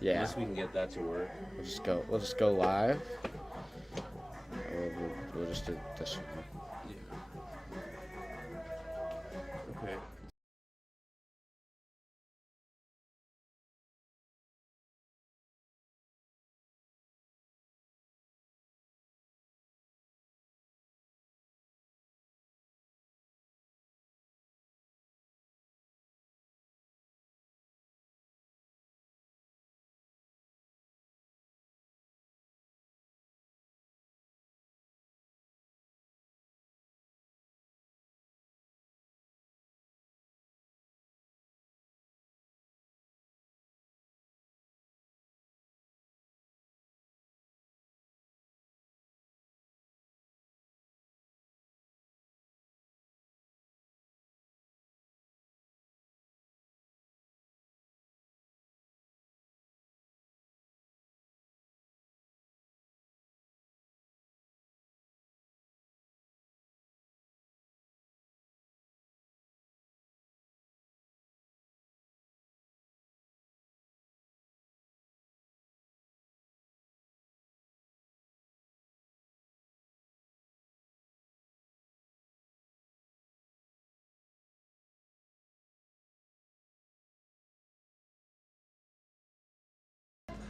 Yeah. Unless we can get that to work. We'll just go live. We'll just do this one. Yeah. Okay.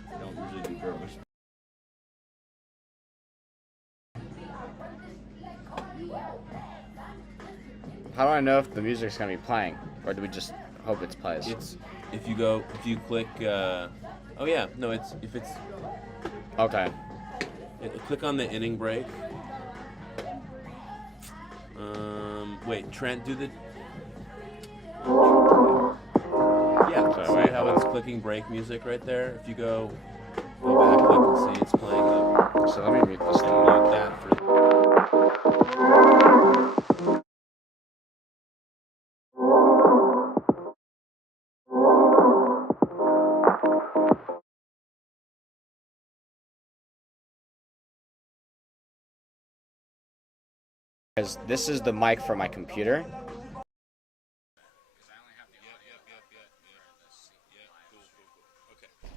I don't usually do promos. How do I know if the music's gonna be playing, or do we just hope it plays? It's if you click. Oh yeah, no, it's if it's. Okay. Click on the inning break. Wait, Trent, do the. Yeah, see how it's clicking break music right there? If you go back, click and see it's playing the. So let me mute this thing. Mute that for. Because this is the mic for my computer. Okay,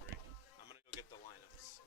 great. I'm gonna go get the lineups.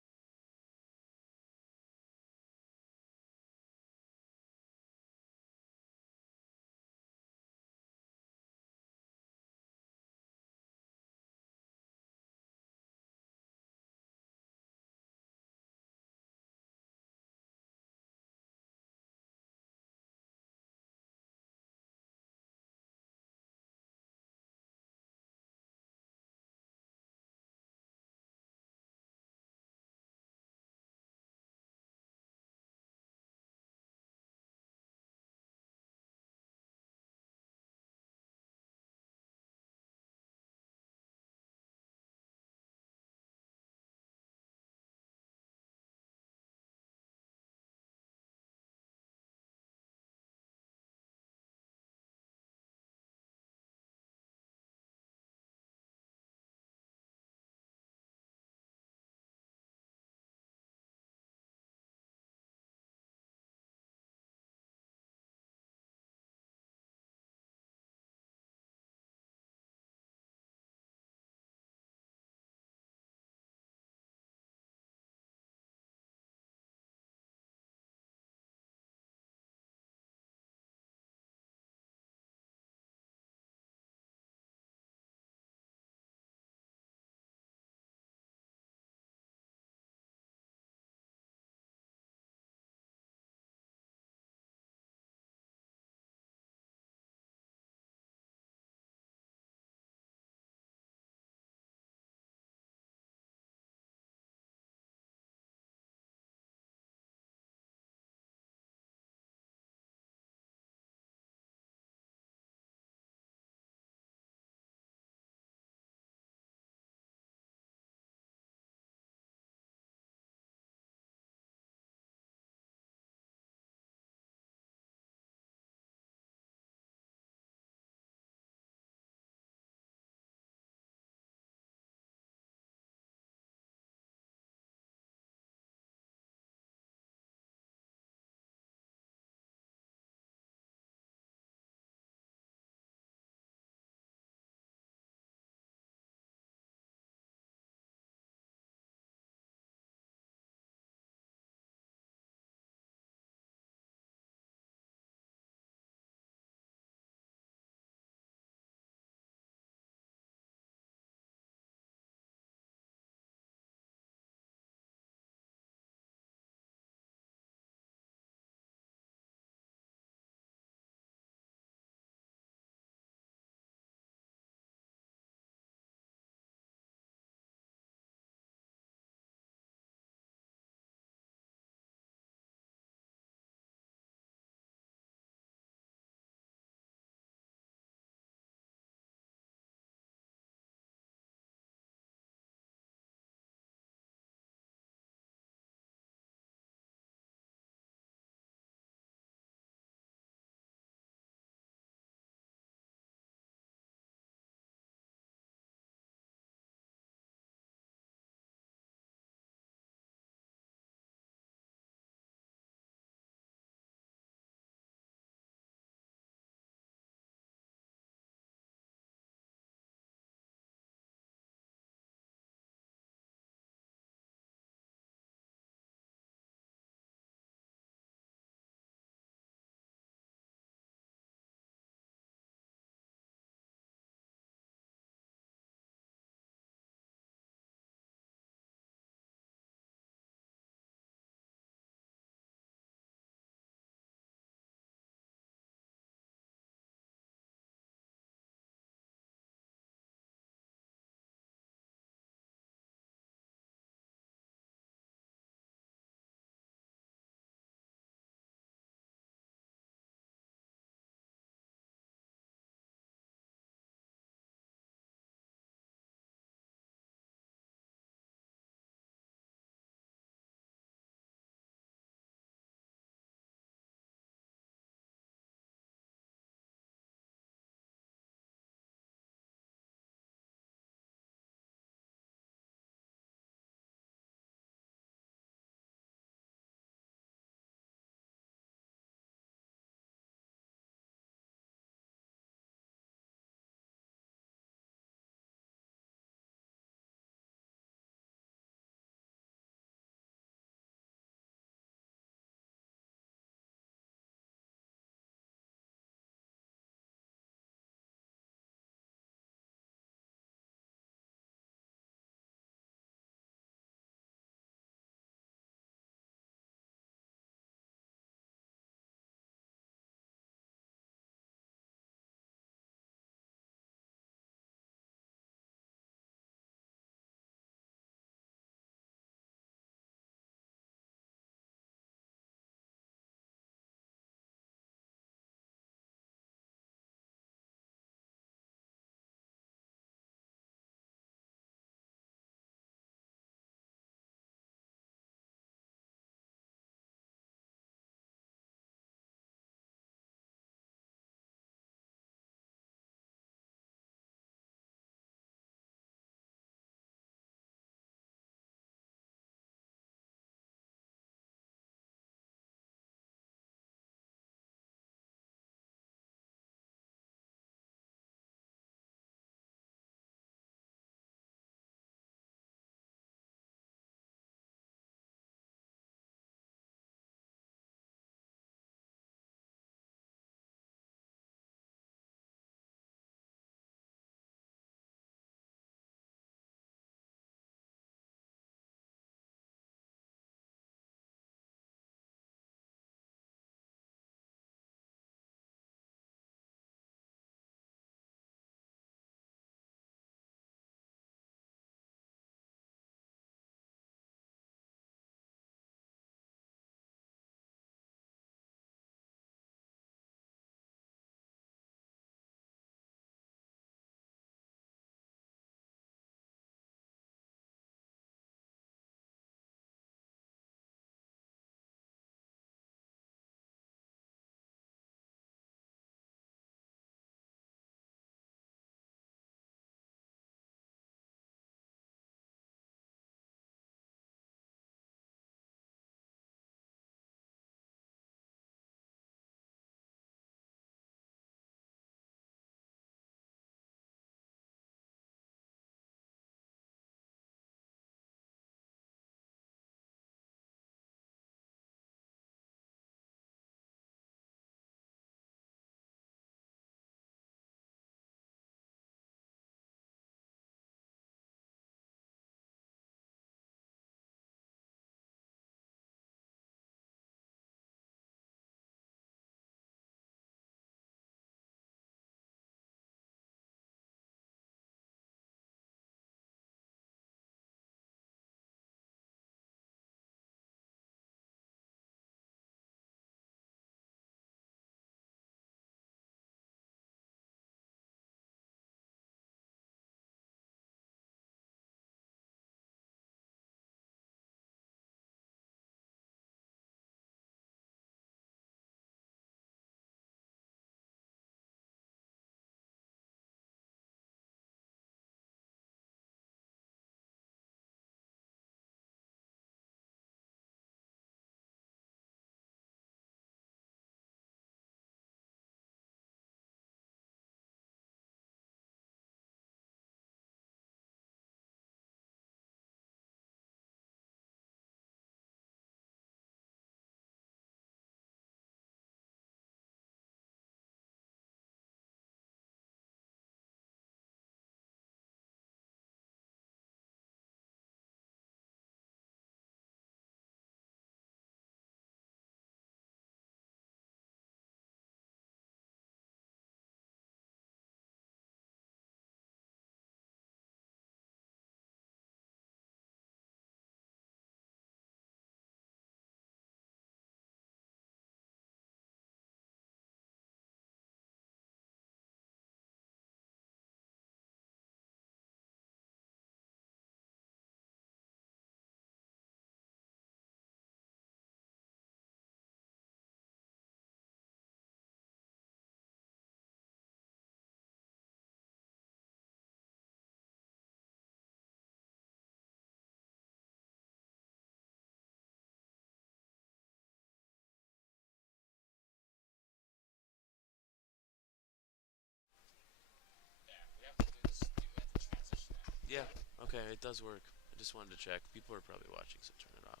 Yeah. Okay, it does work. I just wanted to check. People are probably watching, so turn it off.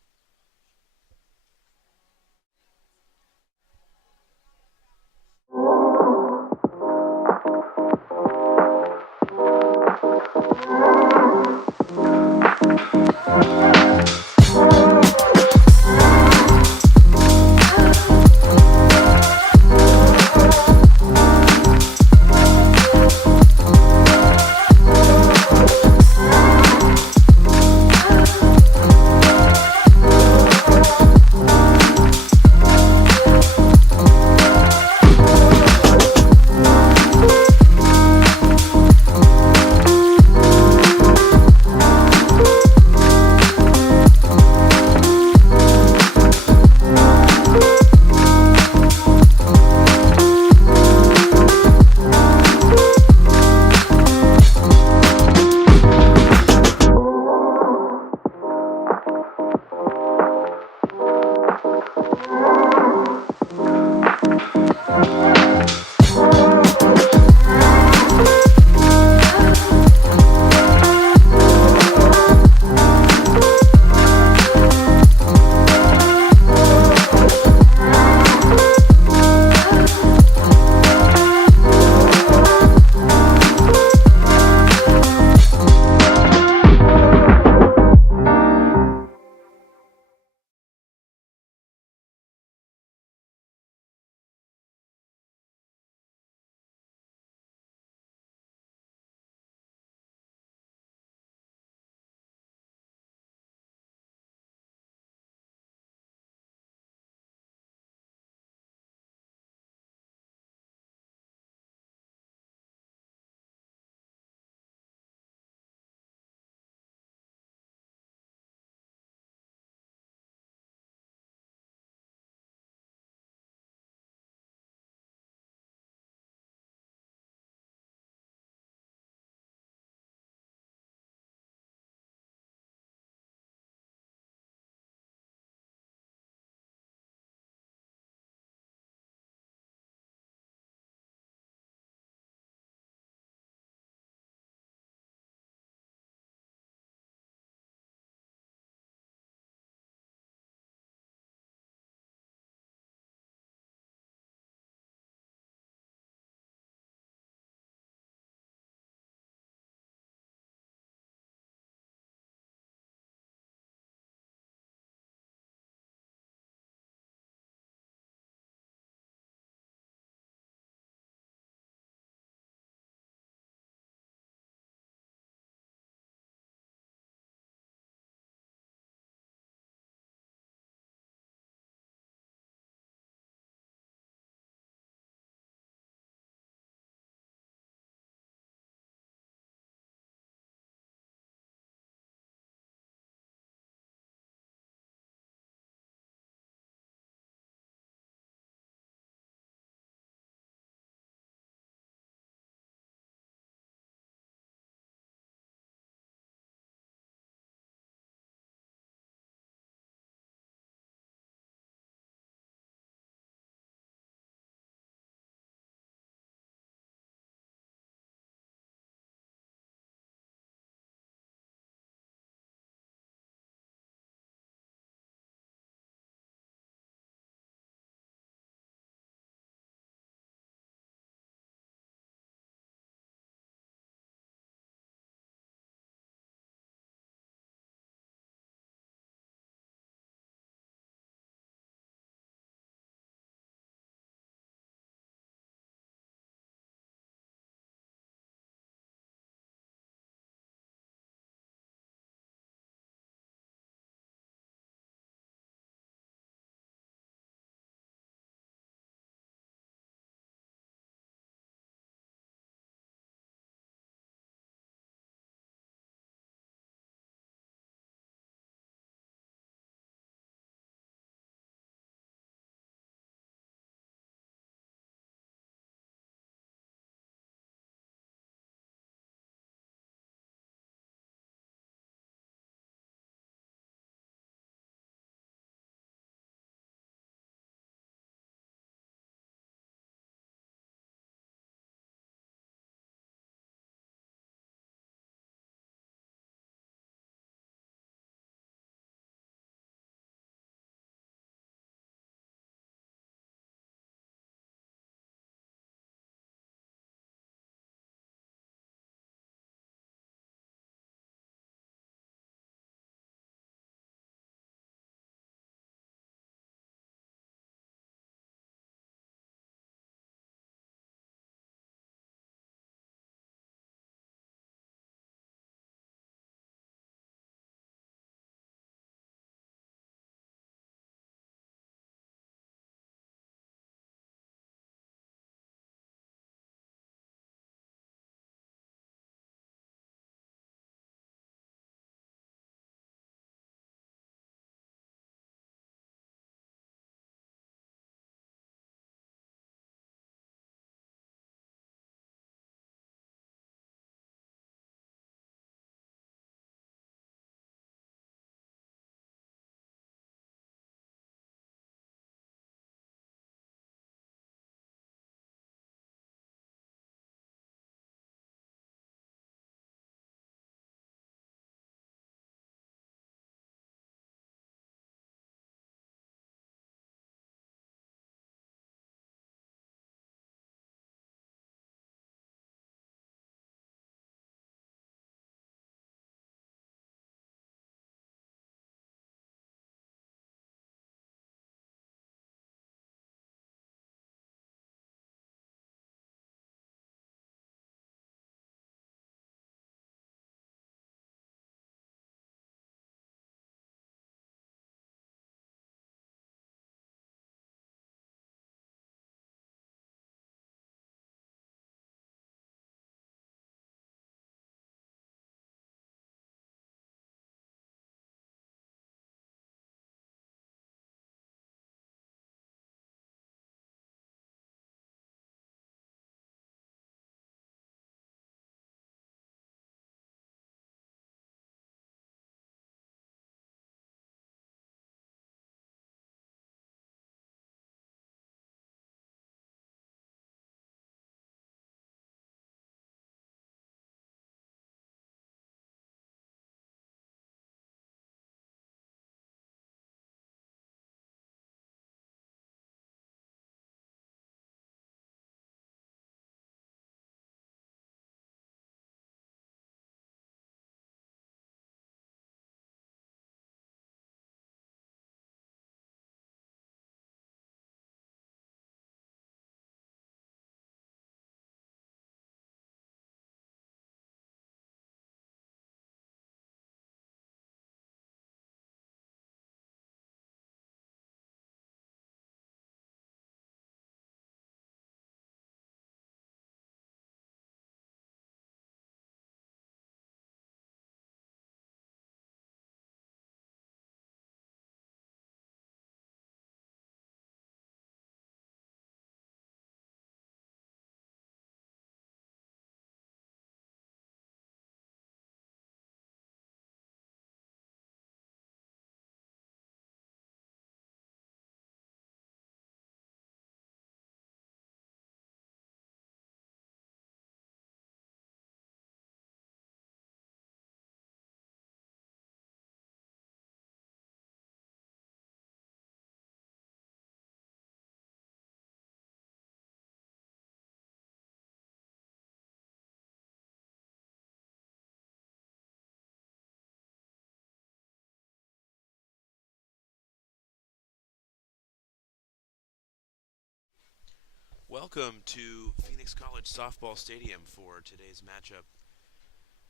Welcome to Phoenix College Softball Stadium for today's matchup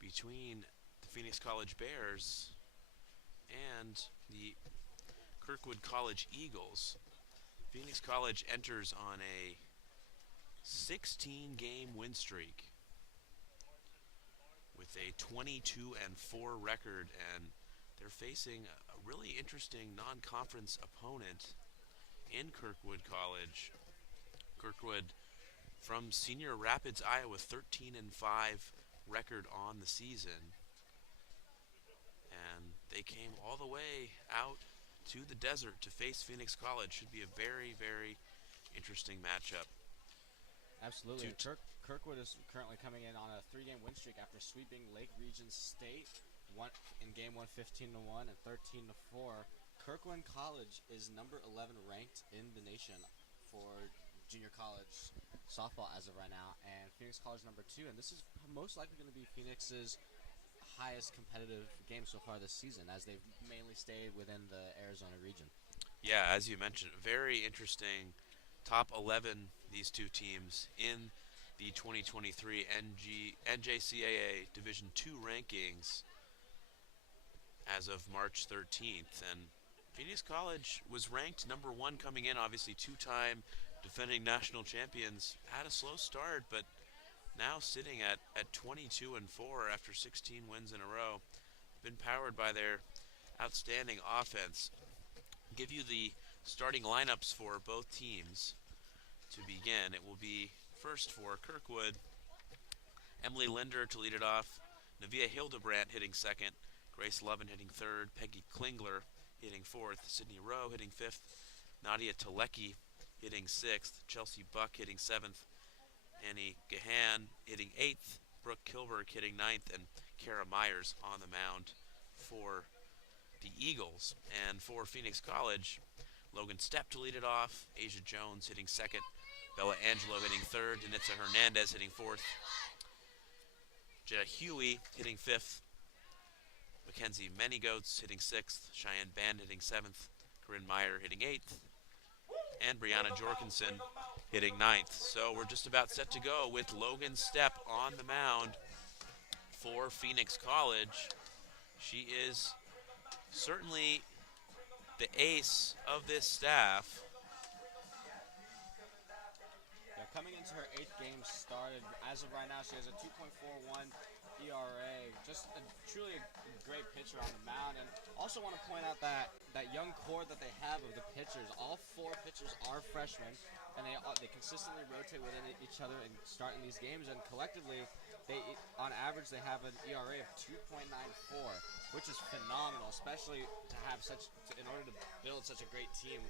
between the Phoenix College Bears and the Kirkwood College Eagles. Phoenix College enters on a 16-game win streak with a 22-4 record, and they're facing a really interesting non-conference opponent in Kirkwood College. Kirkwood from Senior Rapids, Iowa, 13-5 record on the season. And they came all the way out to the desert to face Phoenix College. Should be a very, very interesting matchup. Absolutely. Kirkwood is currently coming in on a 3-game win streak after sweeping Lake Region State in game 1 15-1 and 13-4. Kirkwood College is number 11 ranked in the nation for junior college softball as of right now, and Phoenix College number 2, and this is most likely going to be Phoenix's highest competitive game so far this season, as they've mainly stayed within the Arizona region. Yeah, as you mentioned, very interesting top 11, these two teams in the 2023 NJCAA Division II rankings as of March 13th. And Phoenix College was ranked number 1 coming in, obviously two-time defending national champions. Had a slow start, but now sitting at 22-4 after 16 wins in a row. Been powered by their outstanding offense. Give you the starting lineups for both teams to begin. It will be first for Kirkwood, Emily Linder to lead it off, Navia Hildebrandt hitting second, Grace Lovin hitting third, Peggy Klingler hitting fourth, Sydney Rowe hitting fifth, Nadia Talecki hitting sixth, Chelsea Buck hitting seventh, Annie Gahan hitting eighth, Brooke Kilberg hitting ninth, and Kara Myers on the mound for the Eagles. And for Phoenix College, Logan Stepp to lead it off, Asia Jones hitting second, Bella Angelo hitting third, Danitza Hernandez hitting fourth, Jetta Huey hitting fifth, Mackenzie Manygoats hitting sixth, Cheyenne Band hitting seventh, Corinne Meyer hitting eighth, and Brianna Jorgensen hitting ninth. So we're just about set to go with Logan Stepp on the mound for Phoenix College. She is certainly the ace of this staff. Yeah, coming into her 8th game started. As of right now, she has a 2.41 ERA. Just truly a great pitcher on the mound. And also want to point out that young core that they have of the pitchers. All 4 pitchers are freshmen, and they consistently rotate within each other and start in these games. And collectively, on average, they have an ERA of 2.94, which is phenomenal, especially to have in order to build such a great team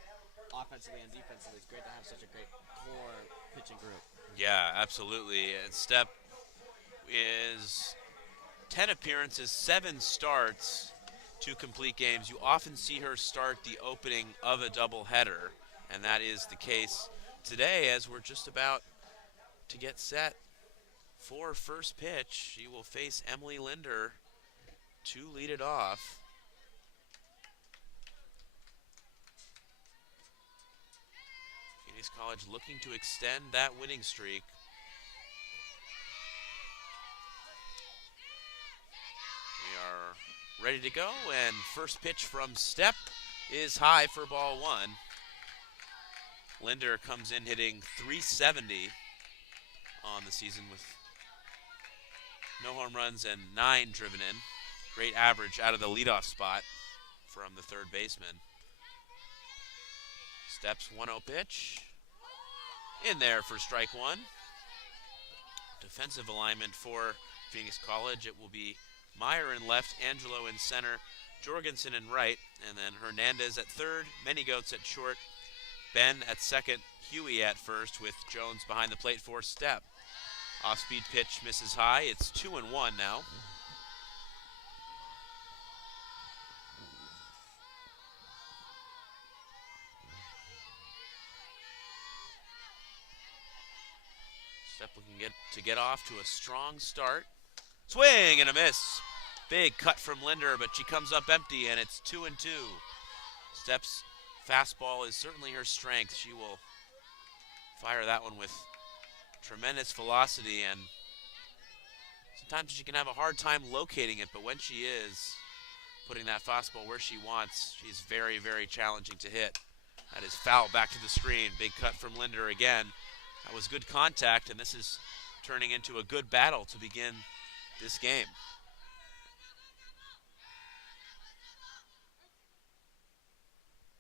offensively and defensively. It's great to have such a great core pitching group. Yeah, absolutely. And Stepp is 10 appearances, 7 starts, 2 complete games. You often see her start the opening of a doubleheader, and that is the case today as we're just about to get set for first pitch. She will face Emily Linder to lead it off. Phoenix College looking to extend that winning streak. We are ready to go, and first pitch from Stepp is high for ball 1. Linder comes in hitting .370 on the season with no home runs and 9 driven in. Great average out of the leadoff spot from the third baseman. Stepp's 1-0 pitch. In there for strike 1. Defensive alignment for Phoenix College. It will be Meyer in left, Angelo in center, Jorgensen in right, and then Hernandez at third, Manygoats at short, Ben at second, Huey at first, with Jones behind the plate for Stepp. Off-speed pitch misses high. It's 2-1 now. Stepp looking to get off to a strong start. Swing and a miss. Big cut from Linder, but she comes up empty, and it's 2-2. Stepp's fastball is certainly her strength. She will fire that one with tremendous velocity, and sometimes she can have a hard time locating it, but when she is putting that fastball where she wants, she's very, very challenging to hit. That is foul back to the screen. Big cut from Linder again. That was good contact, and this is turning into a good battle to begin this game.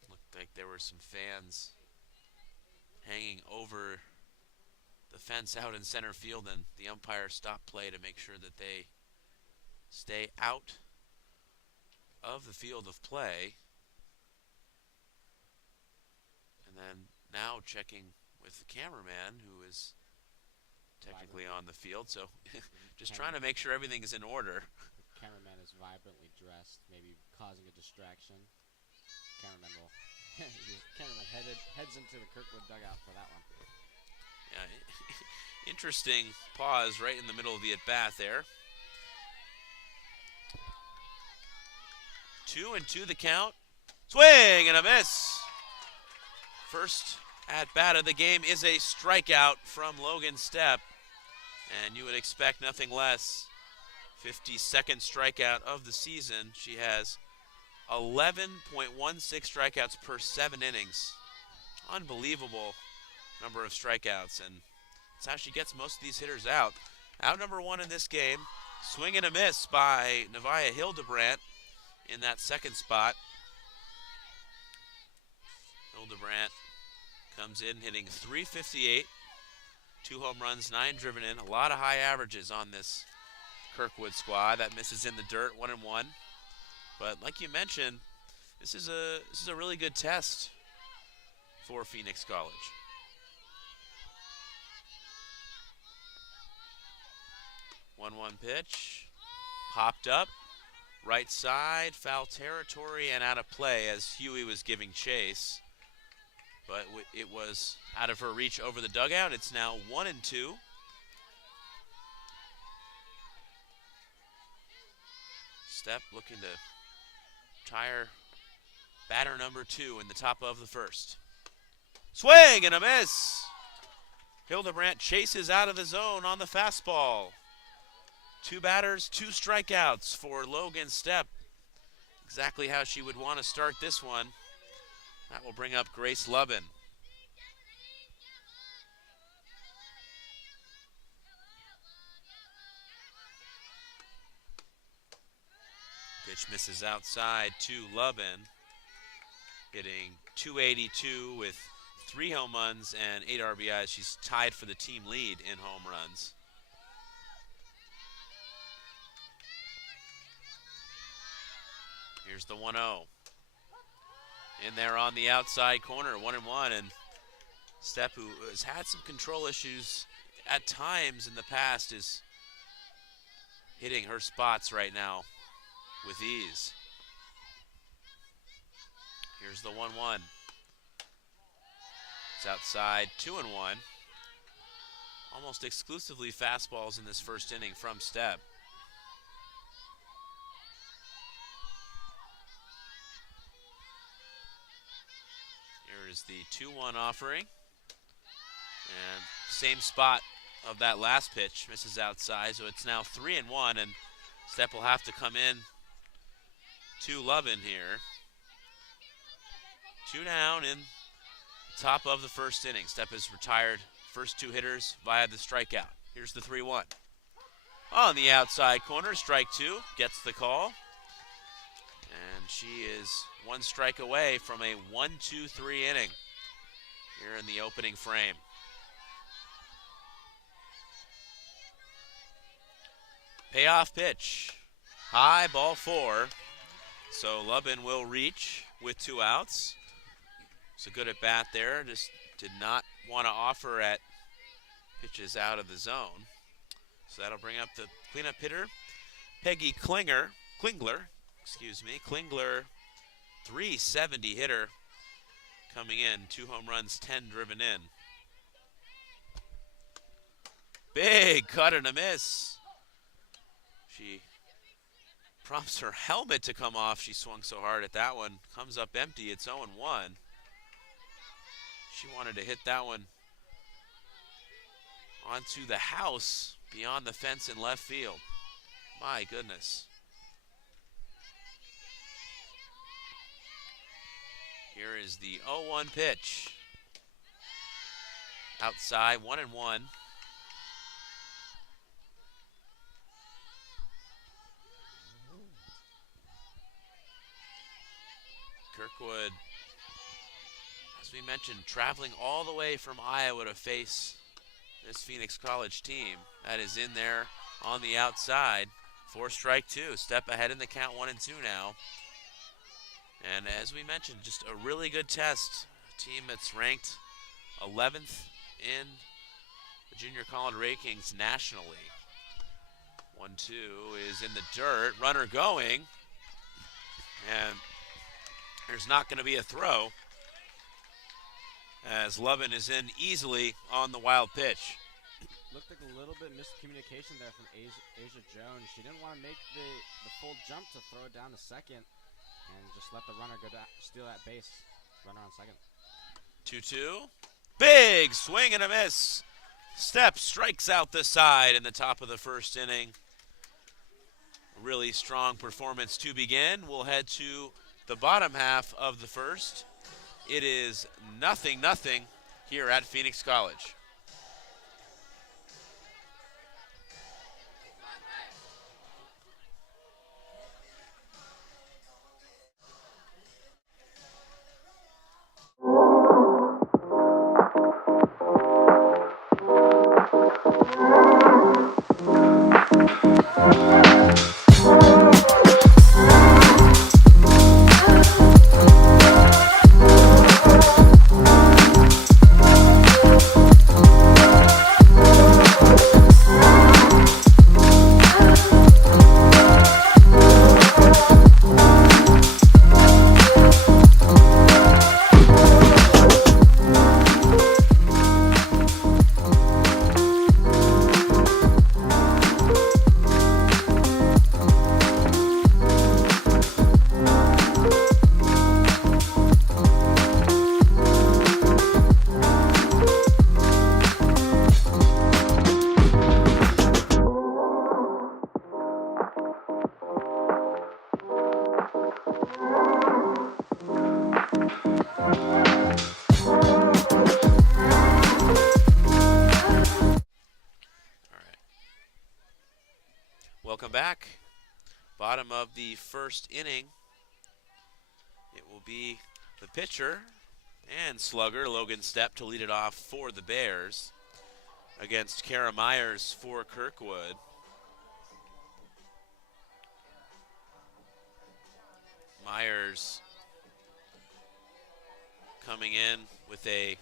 Looked like there were some fans hanging over the fence out in center field, and the umpire stopped play to make sure that they stay out of the field of play. And then now checking with the cameraman, who is technically on the field, so just trying to make sure everything is in order. The cameraman is vibrantly dressed, maybe causing a distraction. Cameraman heads into the Kirkwood dugout for that one. Yeah, interesting pause right in the middle of the at-bat there. 2-2 the count. Swing and a miss. First at-bat of the game is a strikeout from Logan Stepp, and you would expect nothing less. 52nd strikeout of the season. She has 11.16 strikeouts per 7 innings. Unbelievable number of strikeouts, and that's how she gets most of these hitters out. Out number 1 in this game. Swing and a miss by Nevaeh Hildebrandt in that second spot. Hildebrandt comes in hitting .358, 2 home runs, 9 driven in. A lot of high averages on this Kirkwood squad. That misses in the dirt, 1-1. But like you mentioned, this is a really good test for Phoenix College. 1-1 pitch, popped up, right side, foul territory, and out of play as Huey was giving chase. But it was out of her reach over the dugout. It's now 1-2. Stepp looking to tire batter number 2 in the top of the first. Swing and a miss. Hildebrandt chases out of the zone on the fastball. 2 batters, 2 strikeouts for Logan Stepp. Exactly how she would want to start this one. That will bring up Grace Lubin. Pitch misses outside to Lubin, hitting .282 with 3 home runs and 8 RBIs. She's tied for the team lead in home runs. Here's the 1-0. In there on the outside corner, 1-1, and Stepp, who has had some control issues at times in the past, is hitting her spots right now with ease. Here's the 1-1. It's outside, 2-1. Almost exclusively fastballs in this first inning from Stepp. Here is the 2-1 offering. And same spot of that last pitch, misses outside, so it's now 3-1, and Stepp will have to come in to Lubin here. 2 down in top of the first inning. Stepp has retired first 2 hitters via the strikeout. Here's the 3-1. On the outside corner, strike 2, gets the call. And she is 1 strike away from a 1-2-3 inning here in the opening frame. Payoff pitch. High, ball 4. So Lubin will reach with 2 outs. It's a good at bat there. Just did not want to offer at pitches out of the zone. So that'll bring up the cleanup hitter, Peggy Klingler, 370 hitter coming in. 2 home runs, 10 driven in. Big cut and a miss. She prompts her helmet to come off. She swung so hard at that one. Comes up empty. It's 0-1. She wanted to hit that one onto the house beyond the fence in left field. My goodness. Here is the 0-1 pitch. Outside, 1-1. Kirkwood, as we mentioned, traveling all the way from Iowa to face this Phoenix College team that is in there on the outside for strike two. Step ahead in the count, 1-2 now. And as we mentioned, just a really good test. A team that's ranked 11th in the junior college rankings nationally. 1-2 is in the dirt. Runner going. And there's not going to be a throw as Lovin is in easily on the wild pitch. Looked like a little bit miscommunication there from Asia Jones. She didn't want to make the full jump to throw it down to second and just let the runner go down, steal that base. Runner on second. 2-2. Big swing and a miss. Step strikes out the side in the top of the first inning. Really strong performance to begin. We'll head to the bottom half of the first. It is 0-0 here at Phoenix College. Welcome back. Bottom of the first inning. It will be the pitcher and slugger, Logan Stepp, to lead it off for the Bears against Kara Myers for Kirkwood. Myers coming in with a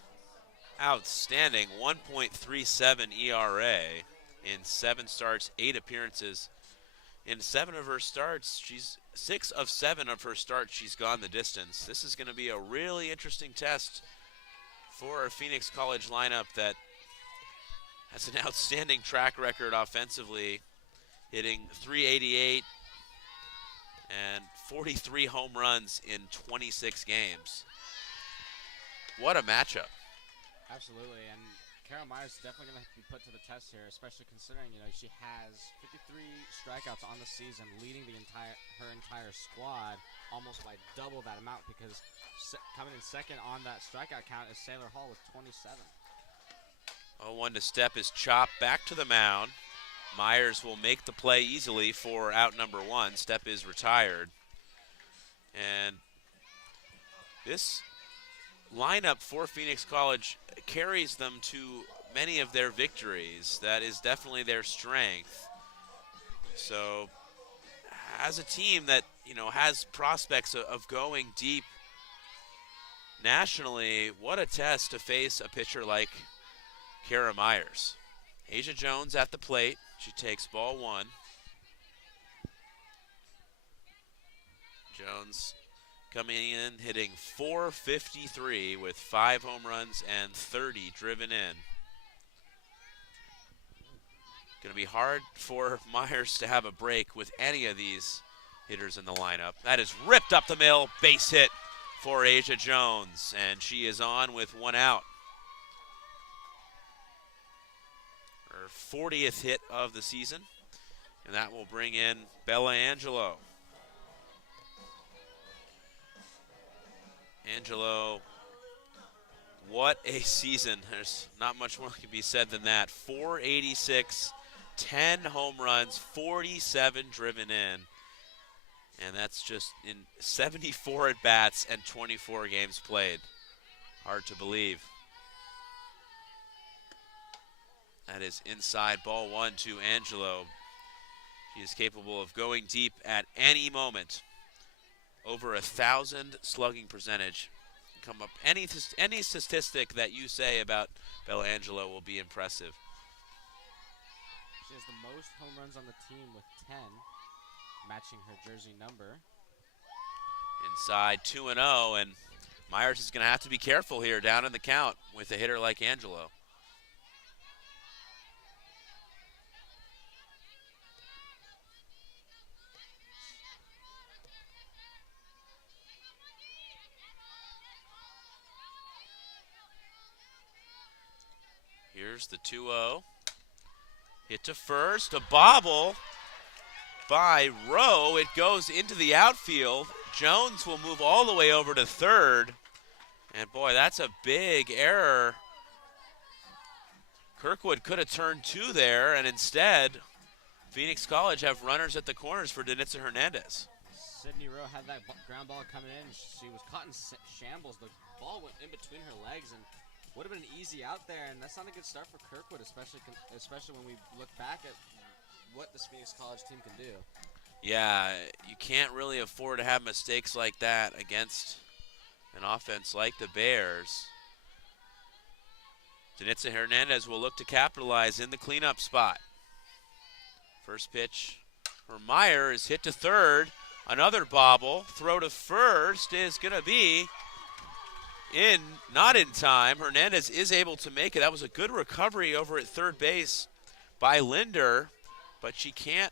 outstanding 1.37 ERA in 7 starts, 8 appearances. In 7 of her starts, 6 of 7 of her starts, she's gone the distance. This is going to be a really interesting test for a Phoenix College lineup that has an outstanding track record offensively, hitting .388 and 43 home runs in 26 games. What a matchup. Absolutely, and Kara Myers is definitely going to be put to the test here, especially considering, she has 53 strikeouts on the season, leading her entire squad almost by double that amount, because coming in second on that strikeout count is Sailor Hall with 27. 0-1 to Stepp is chopped back to the mound. Myers will make the play easily for out number 1. Stepp is retired. And this lineup for Phoenix College carries them to many of their victories. That is definitely their strength. So as a team that, has prospects of going deep nationally, what a test to face a pitcher like Kara Myers. Asia Jones at the plate. She takes ball 1. Jones coming in, hitting .453 with 5 home runs and 30 driven in. Going to be hard for Myers to have a break with any of these hitters in the lineup. That is ripped up the middle, base hit for Asia Jones, and she is on with 1 out. her 40th hit of the season. And that will bring in Bella Angelo. Angelo, what a season. There's not much more can be said than that. 486, 10 home runs, 47 driven in. And that's just in 74 at-bats and 24 games played. Hard to believe. That is inside, ball one to Angelo. She is capable of going deep at any moment. Over 1,000 slugging percentage. Come up any statistic that you say about Bella Angelo will be impressive. She has the most home runs on the team with 10, matching her jersey number. Inside 2-0, and Myers is going to have to be careful here down in the count with a hitter like Angelo. Here's the 2-0. Hit to first, a bobble by Rowe. It goes into the outfield. Jones will move all the way over to third. And boy, that's a big error. Kirkwood could have turned two there, and instead, Phoenix College have runners at the corners for Danitza Hernandez. Sydney Rowe had that ground ball coming in. She was caught in shambles. The ball went in between her legs and would have been an easy out there, and that's not a good start for Kirkwood, especially when we look back at what this Phoenix College team can do. Yeah, you can't really afford to have mistakes like that against an offense like the Bears. Danitza Hernandez will look to capitalize in the cleanup spot. First pitch for Meyer is hit to third. Another bobble. Throw to first is going to be not in time. Hernandez is able to make it. That was a good recovery over at third base by Linder, but she can't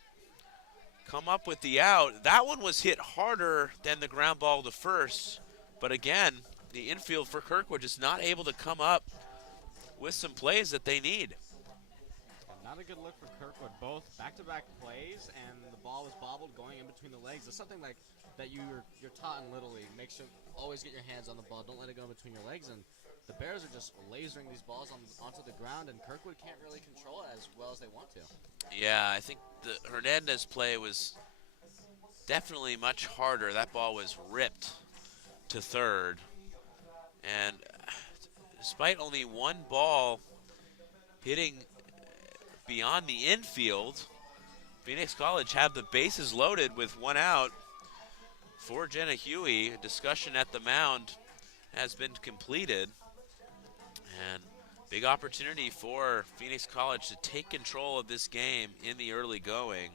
come up with the out. That one was hit harder than the ground ball to first, but again, the infield for Kirkwood just not able to come up with some plays that they need. Not a good look for Kirkwood. Both back-to-back plays, and the ball was bobbled going in between the legs. It's something like that you're taught in Little League. Make sure always get your hands on the ball. Don't let it go in between your legs. And the Bears are just lasering these balls onto the ground, and Kirkwood can't really control it as well as they want to. Yeah, I think the Hernandez play was definitely much harder. That ball was ripped to third. And despite only one ball hitting beyond the infield, Phoenix College have the bases loaded with one out for Jenna Huey. A discussion at the mound has been completed, and big opportunity for Phoenix College to take control of this game in the early going.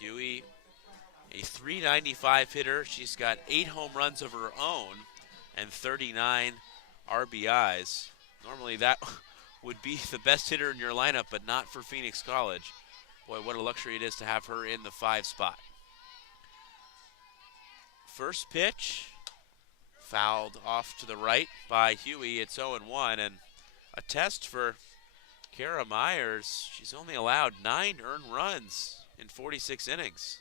Huey, a .395 hitter. She's got 8 home runs of her own and 39 RBIs. Normally that would be the best hitter in your lineup, but not for Phoenix College. Boy, what a luxury it is to have her in the 5 spot. First pitch, fouled off to the right by Huey. It's 0-1, and a test for Kara Myers. She's only allowed 9 earned runs in 46 innings.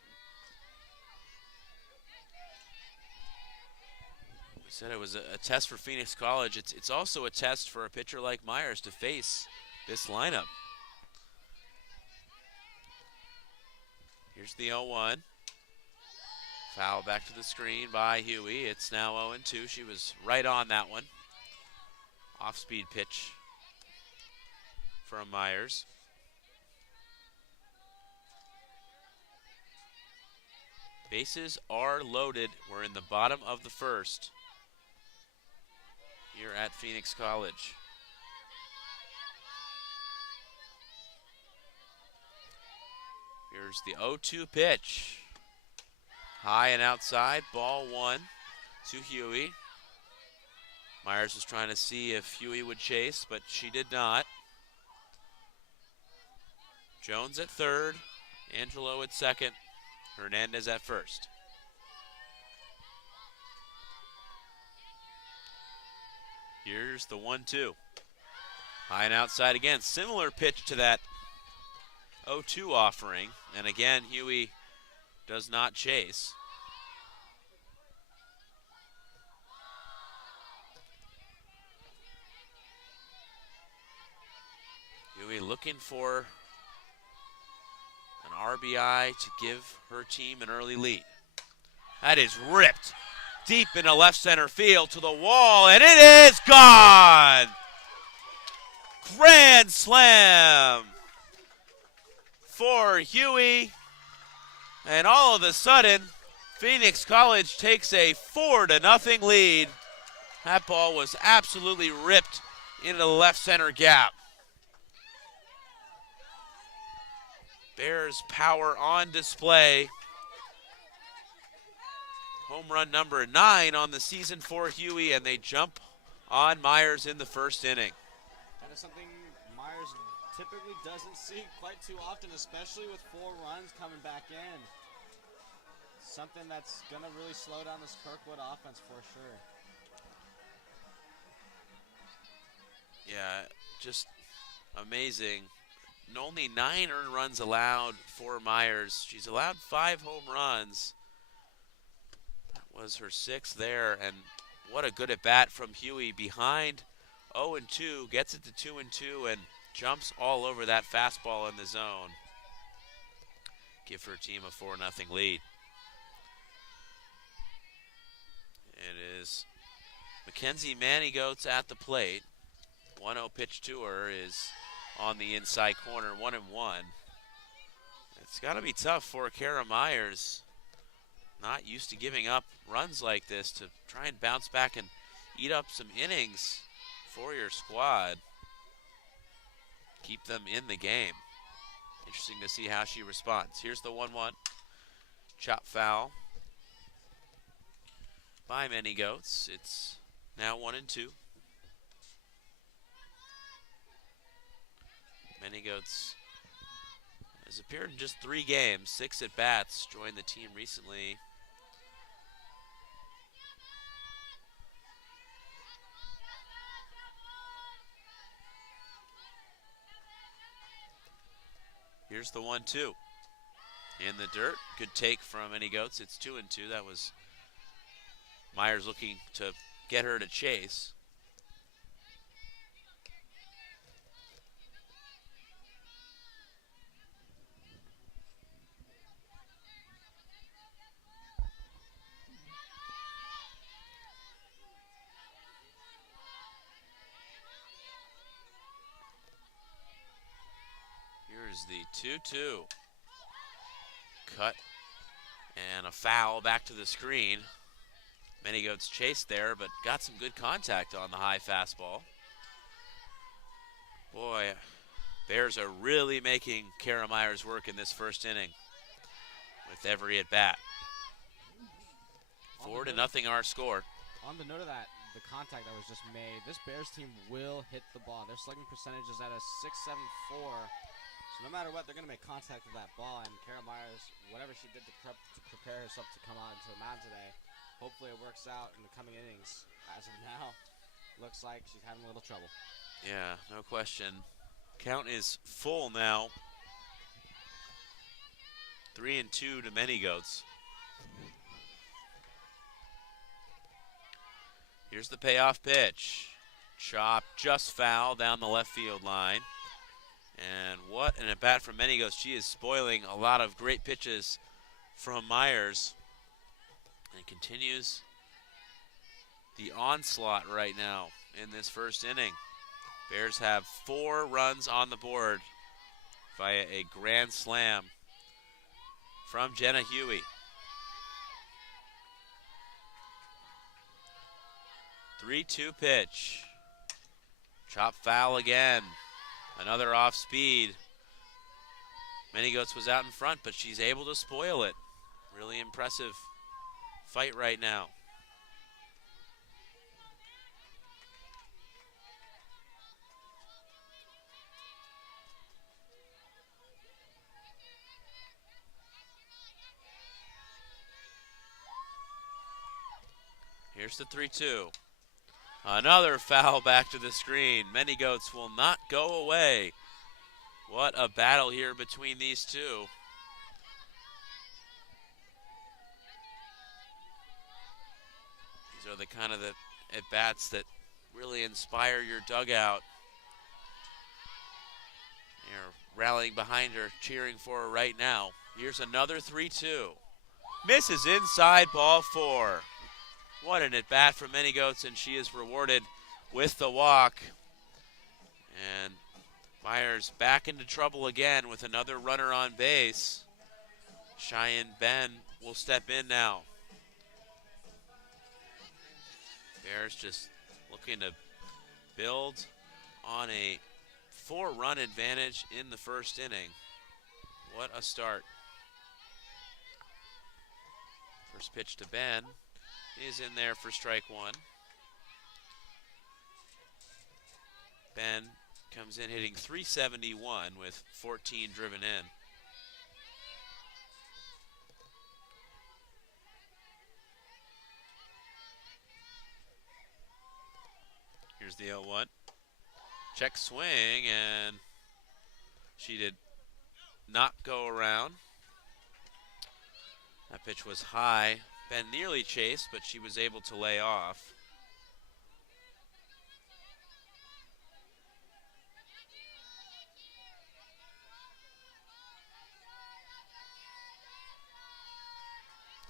We said it was a test for Phoenix College. It's also a test for a pitcher like Myers to face this lineup. Here's the 0-1. Foul back to the screen by Huey. It's now 0-2. She was right on that one. Off-speed pitch from Myers. Bases are loaded. We're in the bottom of the first here at Phoenix College. Here's the 0-2 pitch. High and outside, ball 1 to Huey. Myers was trying to see if Huey would chase, but she did not. Jones at third, Angelo at second, Hernandez at first. Here's the 1-2. High and outside again. Similar pitch to that 0-2 offering. And again, Huey does not chase. Huey looking for an RBI to give her team an early lead. That is ripped deep into left center field to the wall, and it is gone! Grand slam for Huey. And all of a sudden, Phoenix College takes a 4-0 lead. That ball was absolutely ripped into the left center gap. Bears power on display. Home run number 9 on the season for Huey, and they jump on Myers in the first inning. That is something Myers typically doesn't see quite too often, especially with 4 runs coming back in. Something that's going to really slow down this Kirkwood offense for sure. Yeah, just amazing. Only 9 earned runs allowed for Myers. She's allowed 5 home runs. That was her 6th there, and what a good at bat from Huey behind 0-2, gets it to 2-2, and jumps all over that fastball in the zone. Give her team a 4-0 lead. It is Mackenzie Manigoats at the plate. 1-0 pitch to her is on the inside corner, 1-1. It's got to be tough for Kara Myers, not used to giving up runs like this, to try and bounce back and eat up some innings for your squad. Keep them in the game. Interesting to see how she responds. Here's the 1-1. Chop foul by Manigoats. It's now 1-2. Manigoats has appeared in just 3 games, 6 at bats, joined the team recently. Here's the 1-2. In the dirt, good take from Manigoats. It's 2-2. That was Myers looking to get her to chase. Here's the 2-2. Cut and a foul back to the screen. Manigoats chased there, but got some good contact on the high fastball. Boy, Bears are really making Kara Myers work in this first inning with every at bat. 4-0 our score. On the note of that, the contact that was just made, this Bears team will hit the ball. Their slugging percentage is at a .674. So no matter what, they're going to make contact with that ball. And Kara Myers, whatever she did to prepare herself to come out into the mound today, hopefully it works out in the coming innings. As of now, looks like she's having a little trouble. Yeah, no question. Count is full now. 3-2 to Manigoats. Here's the payoff pitch. Chop just foul down the left field line. And what an at-bat from Manigoats. She is spoiling a lot of great pitches from Myers. And continues the onslaught right now in this first inning. Bears have 4 runs on the board via a grand slam from Jenna Huey. 3-2 pitch. Chop foul again. Another off speed. Manigoats was out in front, but she's able to spoil it. Really impressive fight right now. Here's the 3-2. Another foul back to the screen. Many Goats will not go away. What a battle here between these two. These are the kind of the at-bats that really inspire your dugout. They're rallying behind her, cheering for her right now. Here's another 3-2. Misses inside, ball 4. What an at-bat from Many Goats, and she is rewarded with the walk. And Myers back into trouble again with another runner on base. Cheyenne Ben will step in now. Bears just looking to build on a 4-run advantage in the first inning. What a start. First pitch to Ben is in there for strike 1. Ben comes in hitting .371 with 14 driven in. Here's the 0-1. Check swing, and she did not go around. That pitch was high. Ben nearly chased, but she was able to lay off.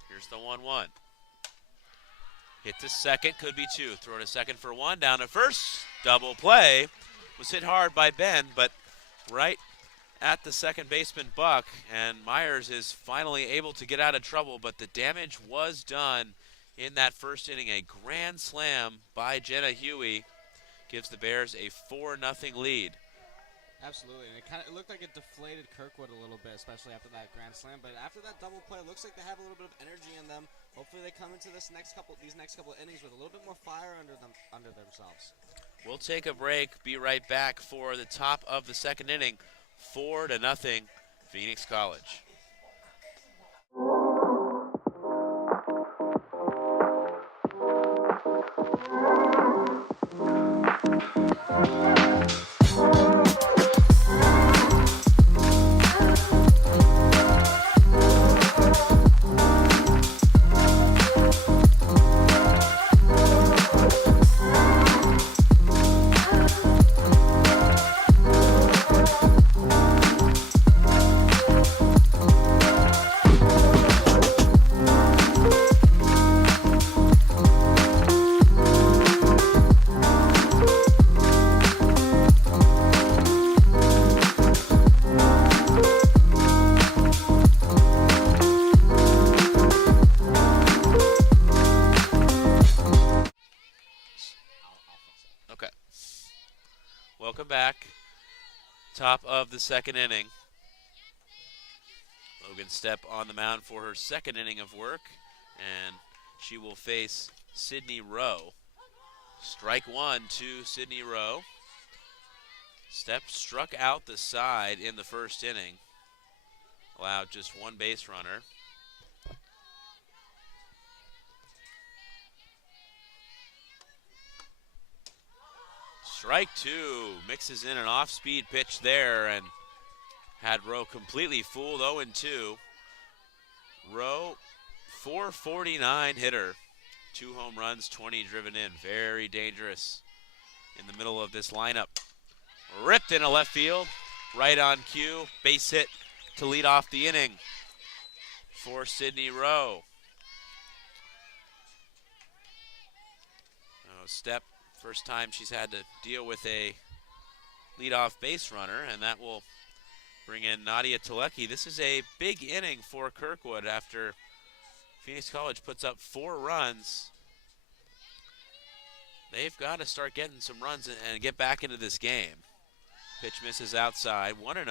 Here's the 1-1. Hit to second, could be 2. Throw to second for 1, down to first. Double play. Was hit hard by Ben, but right at the second baseman Buck, and Myers is finally able to get out of trouble, but the damage was done in that first inning. A grand slam by Jenna Huey gives the Bears a 4-0 lead. Absolutely, and it looked like it deflated Kirkwood a little bit, especially after that grand slam. But after that double play, it looks like they have a little bit of energy in them. Hopefully, they come into these next couple of innings with a little bit more fire under themselves. We'll take a break. Be right back for the top of the second inning. 4-0, Phoenix College. Welcome back. Top of the second inning. Logan Stepp on the mound for her second inning of work, and she will face Sydney Rowe. Strike 1 to Sydney Rowe. Stepp struck out the side in the first inning, allowed just one base runner. Strike 2, mixes in an off-speed pitch there and had Rowe completely fooled. 0-2. Rowe, 449 hitter. 2 home runs, 20 driven in. Very dangerous in the middle of this lineup. Ripped into left field, right on cue. Base hit to lead off the inning for Sydney Rowe. Stepp, first time she's had to deal with a leadoff base runner, and that will bring in Nadia Telecki. This is a big inning for Kirkwood after Phoenix College puts up 4 runs. They've got to start getting some runs and get back into this game. Pitch misses outside, 1-0.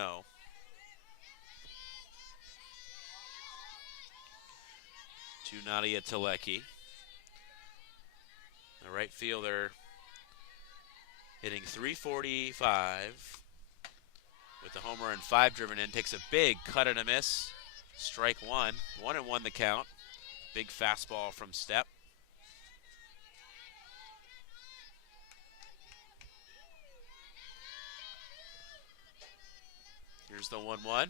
To Nadia Telecki. The right fielder hitting .345 with the homer and 5 driven in. Takes a big cut and a miss. Strike 1. 1-1 the count. Big fastball from Stepp. Here's the 1-1.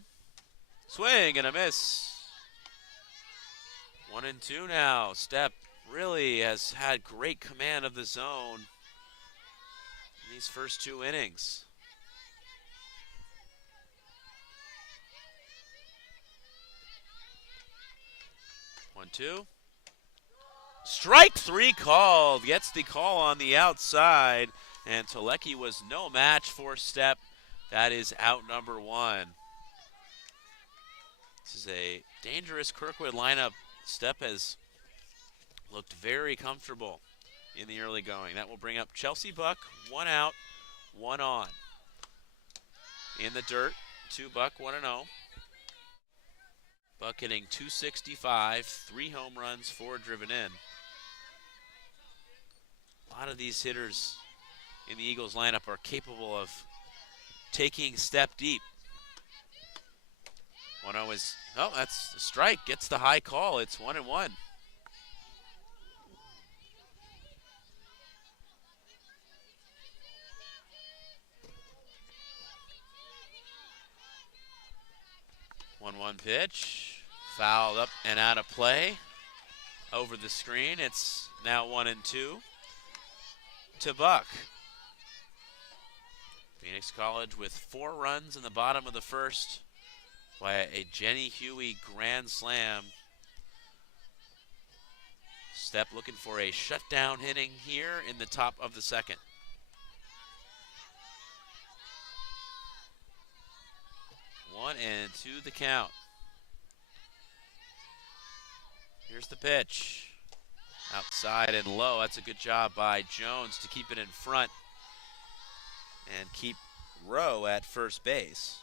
Swing and a miss. 1-2 now. Stepp really has had great command of the zone in these first 2 innings. One, two. Strike 3 called. Gets the call on the outside. And Tulecki was no match for Stepp. That is out number 1. This is a dangerous Kirkwood lineup. Stepp has looked very comfortable in the early going. That will bring up Chelsea Buck. 1 out, 1 on. In the dirt, 2 Buck, 1-0. Buck hitting .265, 3 home runs, 4 driven in. A lot of these hitters in the Eagles lineup are capable of taking Stepp deep. 1-0 is, oh, that's a strike. Gets the high call. It's 1-1. One pitch, fouled up and out of play. Over the screen, it's now 1-2 to Buck. Phoenix College with 4 runs in the bottom of the first by a Jenny Huey grand slam. Stepp looking for a shutdown hitting here in the top of the second. 1-2 the count. Here's the pitch. Outside and low. That's a good job by Jones to keep it in front and keep Rowe at first base.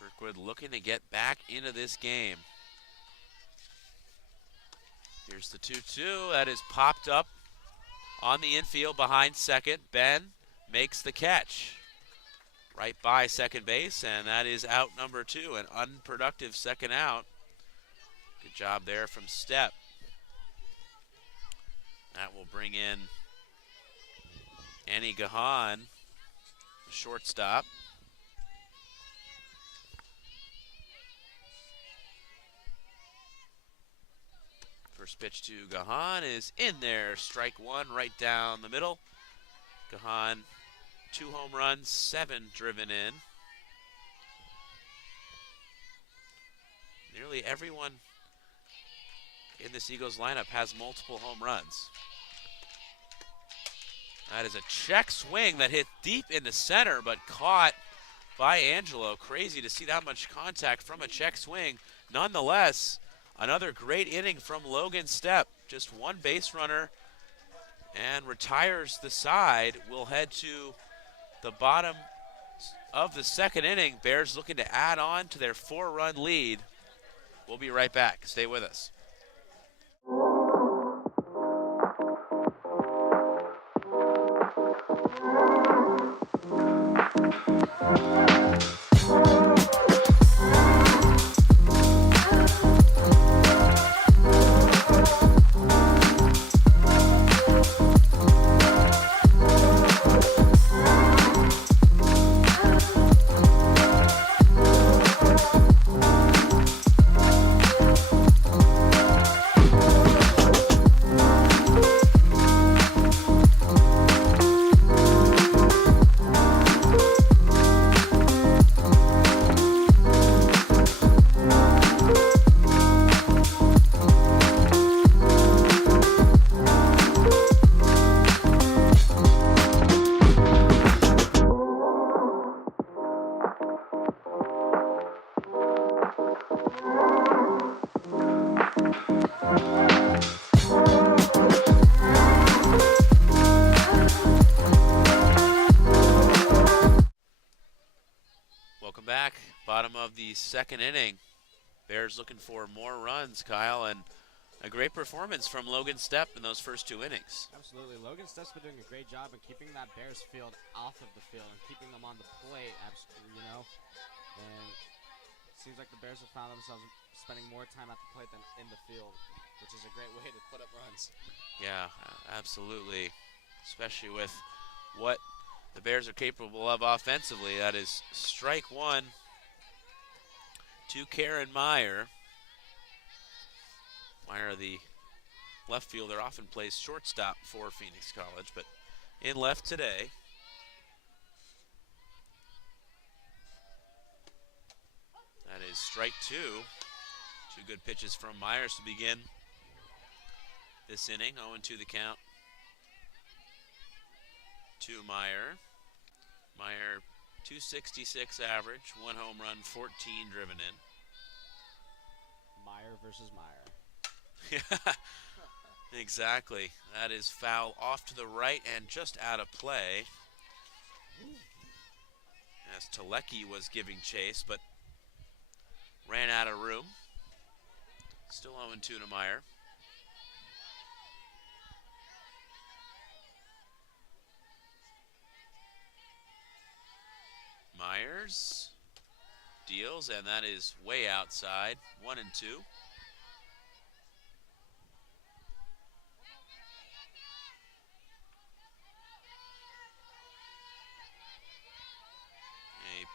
Kirkwood looking to get back into this game. Here's the 2-2. That is popped up on the infield behind second. Ben makes the catch right by second base, and that is out number 2, an unproductive second out. Good job there from Stepp. That will bring in Annie Gahan, the shortstop. First pitch to Gahan is in there. Strike 1 right down the middle. Gahan, 2 home runs, 7 driven in. Nearly everyone in this Eagles lineup has multiple home runs. That is a check swing that hit deep into center, but caught by Angelo. Crazy to see that much contact from a check swing. Nonetheless, another great inning from Logan Stepp. Just 1 base runner and retires the side. We'll head to the bottom of the second inning. Bears looking to add on to their 4-run lead. We'll be right back. Stay with us. Bottom of the second inning. Bears looking for more runs, Kyle, and a great performance from Logan Stepp in those first 2 innings. Absolutely. Logan Stepp's been doing a great job in keeping that Bears field off of the field and keeping them on the plate, you know. And it seems like the Bears have found themselves spending more time at the plate than in the field, which is a great way to put up runs. Yeah, absolutely. Especially with what the Bears are capable of offensively. That is strike one to Karen Meyer. Meyer, the left fielder, often plays shortstop for Phoenix College, but in left today. That is strike two. Two good pitches from Myers to begin this inning. 0-2 the count to Meyer. Meyer, 266 average, 1 home run, 14 driven in. Meyer versus Meyer. Yeah, exactly. That is foul off to the right and just out of play. As Telecki was giving chase, but ran out of room. Still 0-2 to Meyer. Myers deals, and that is way outside. 1-2. A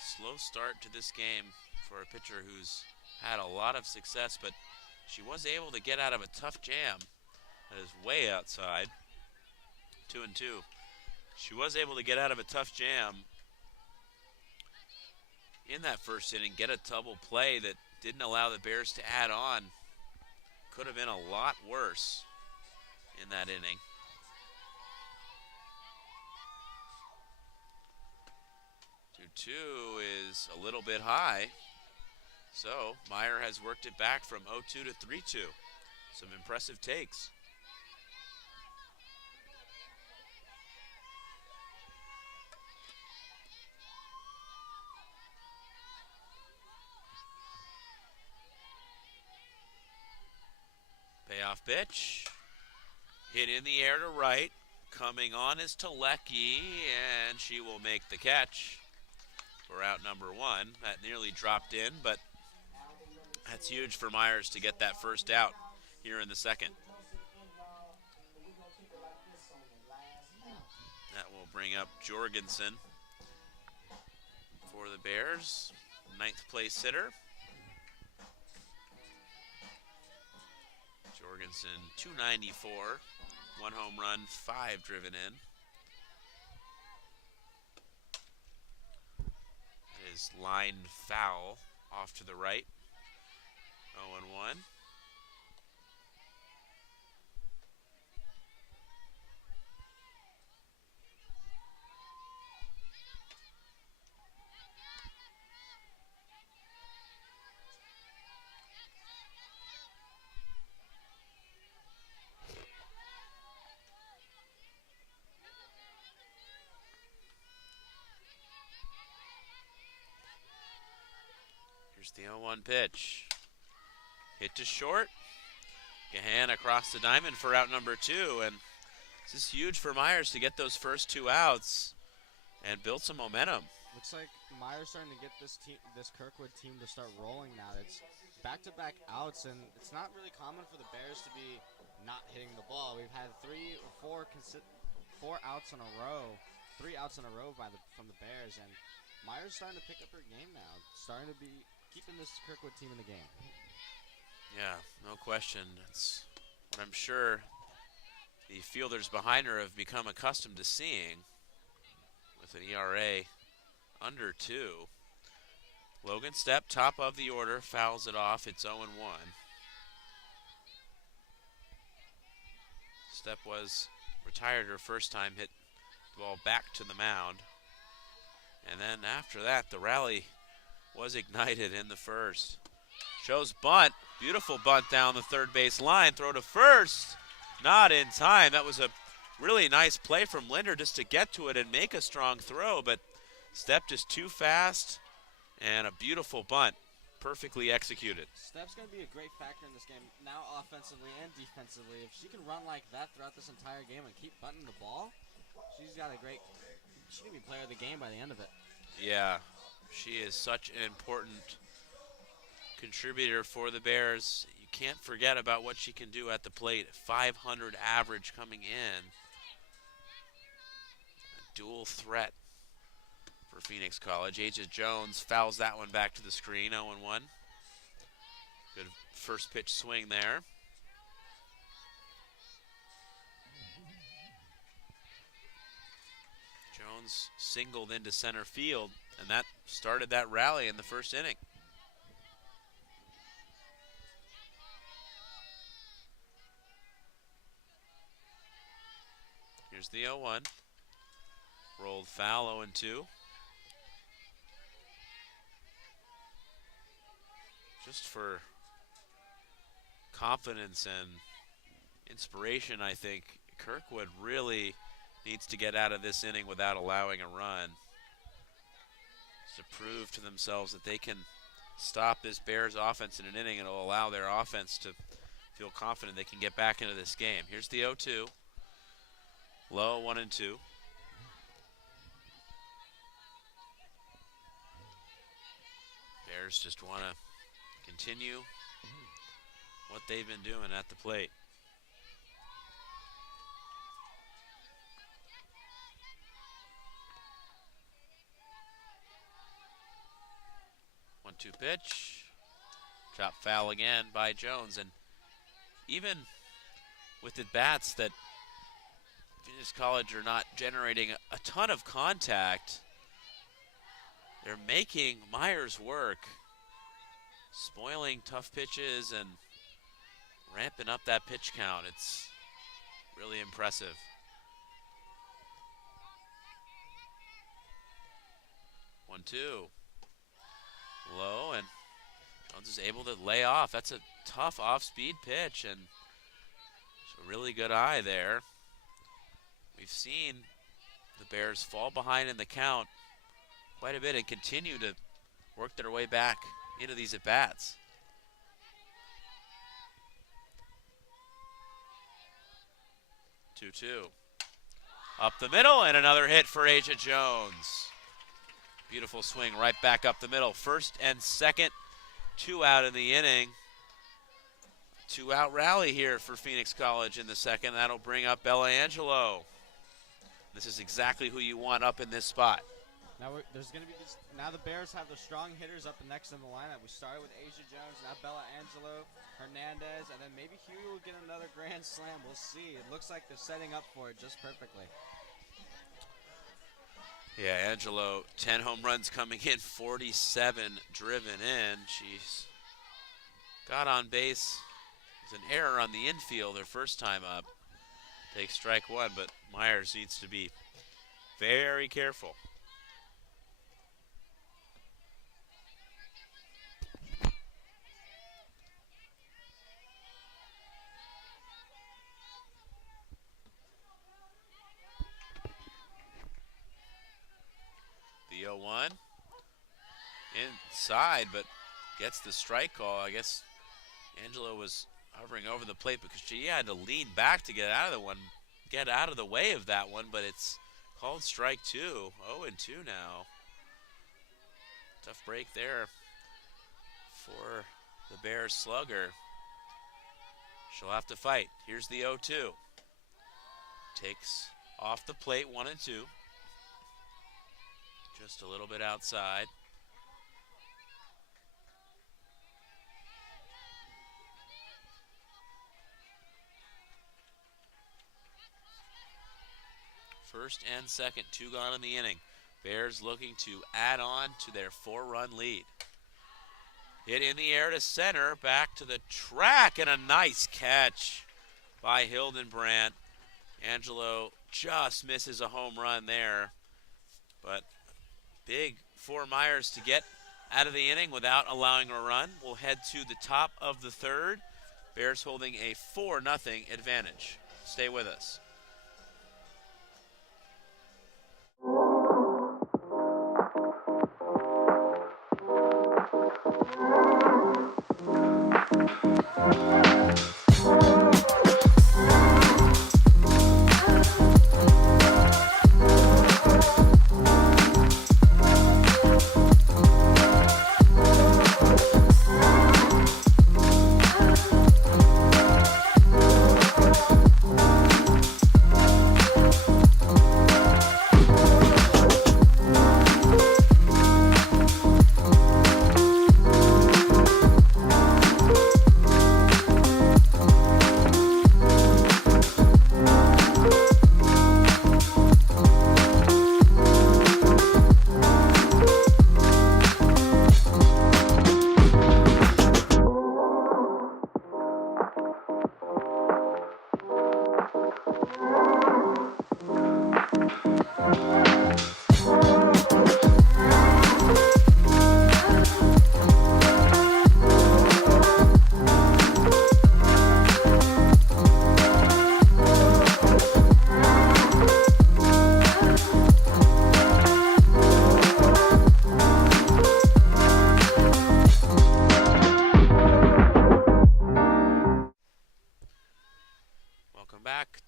slow start to this game for a pitcher who's had a lot of success, but she was able to get out of a tough jam. That is way outside. 2-2. She was able to get out of a tough jam in that first inning, get a double play that didn't allow the Bears to add on. Could have been a lot worse in that inning. Two is a little bit high. So Meyer has worked it back from 0-2 to 3-2. Some impressive takes. Payoff pitch. Hit in the air to right. Coming on is Telecki, and she will make the catch for out number one. That nearly dropped in, but that's huge for Myers to get that first out here in the second. That will bring up Jorgensen for the Bears, ninth place hitter. Jorgensen, 294, 1 home run, 5 driven in. It is lined foul off to the right. 0-1. Here's the 0-1 pitch. Hit to short. Gahan across the diamond for out number two. And this is huge for Myers to get those first 2 outs and build some momentum. Looks like Myers starting to get this Kirkwood team to start rolling now. It's back-to-back outs, and it's not really common for the Bears to be not hitting the ball. We've had 3 or 4 outs in a row, 3 outs in a row from the Bears, and Myers starting to pick up her game now. Starting to be keeping this Kirkwood team in the game. Yeah, no question. It's what I'm sure the fielders behind her have become accustomed to seeing with an ERA under 2. Logan Stepp, top of the order, fouls it off. It's 0-1. Stepp was retired her first time, hit the ball back to the mound. And then after that, the rally was ignited in the first. Shows bunt. Beautiful bunt down the third base line. Throw to first. Not in time. That was a really nice play from Linder just to get to it and make a strong throw, but Stepp just too fast, and a beautiful bunt. Perfectly executed. Stepp's going to be a great factor in this game, now offensively and defensively. If she can run like that throughout this entire game and keep bunting the ball, she can be player of the game by the end of it. Yeah, she is such an important contributor for the Bears. You can't forget about what she can do at the plate. 500 average coming in. dual threat for Phoenix College. Aja Jones fouls that one back to the screen, 0-1. Good first pitch swing there. Jones singled into center field, and that started that rally in the first inning. Here's the 0-1. Rolled foul, 0-2. Just for confidence and inspiration, I think Kirkwood really needs to get out of this inning without allowing a run. Just to prove to themselves that they can stop this Bears offense in an inning, and it'll allow their offense to feel confident they can get back into this game. Here's the 0-2. Low, 1-2. Bears just want to continue what they've been doing at the plate. 1-2 pitch. Chop foul again by Jones. And even with the bats that Phoenix College are not generating a ton of contact, they're making Myers work, spoiling tough pitches and ramping up that pitch count. It's really impressive. 1-2. Low, and Jones is able to lay off. That's a tough off-speed pitch, and a really good eye there. We've seen the Bears fall behind in the count quite a bit and continue to work their way back into these at-bats. 2-2. Up the middle, and another hit for Aja Jones. Beautiful swing right back up the middle. First and second, 2 out in the inning. 2-out rally here for Phoenix College in the second. That'll bring up Bella Angelo. This is exactly who you want up in this spot. Now there's going to be this. Now the Bears have the strong hitters up next in the lineup. We started with Aja Jones, now Bella Angelo, Hernandez, and then maybe Huey will get another grand slam. We'll see. It looks like they're setting up for it just perfectly. Yeah, Angelo, 10 home runs coming in, 47 driven in. She's got on base. There's an error on the infield her first time up. Takes strike one, but Myers needs to be very careful. The 0-1 inside, but gets the strike call. I guess Angelo was hovering over the plate because she had to lean back to get out of the way of that one, but it's called strike 2. 0-2 now. Tough break there for the Bears slugger. She'll have to fight. Here's the 0-2. Takes off the plate, 1-2. Just a little bit outside. First and second, 2 gone in the inning. Bears looking to add on to their 4-run lead. Hit in the air to center, back to the track, and a nice catch by Hildenbrandt. Angelo just misses a home run there, but big for Myers to get out of the inning without allowing a run. We'll head to the top of the third. Bears holding a 4-0 advantage. Stay with us.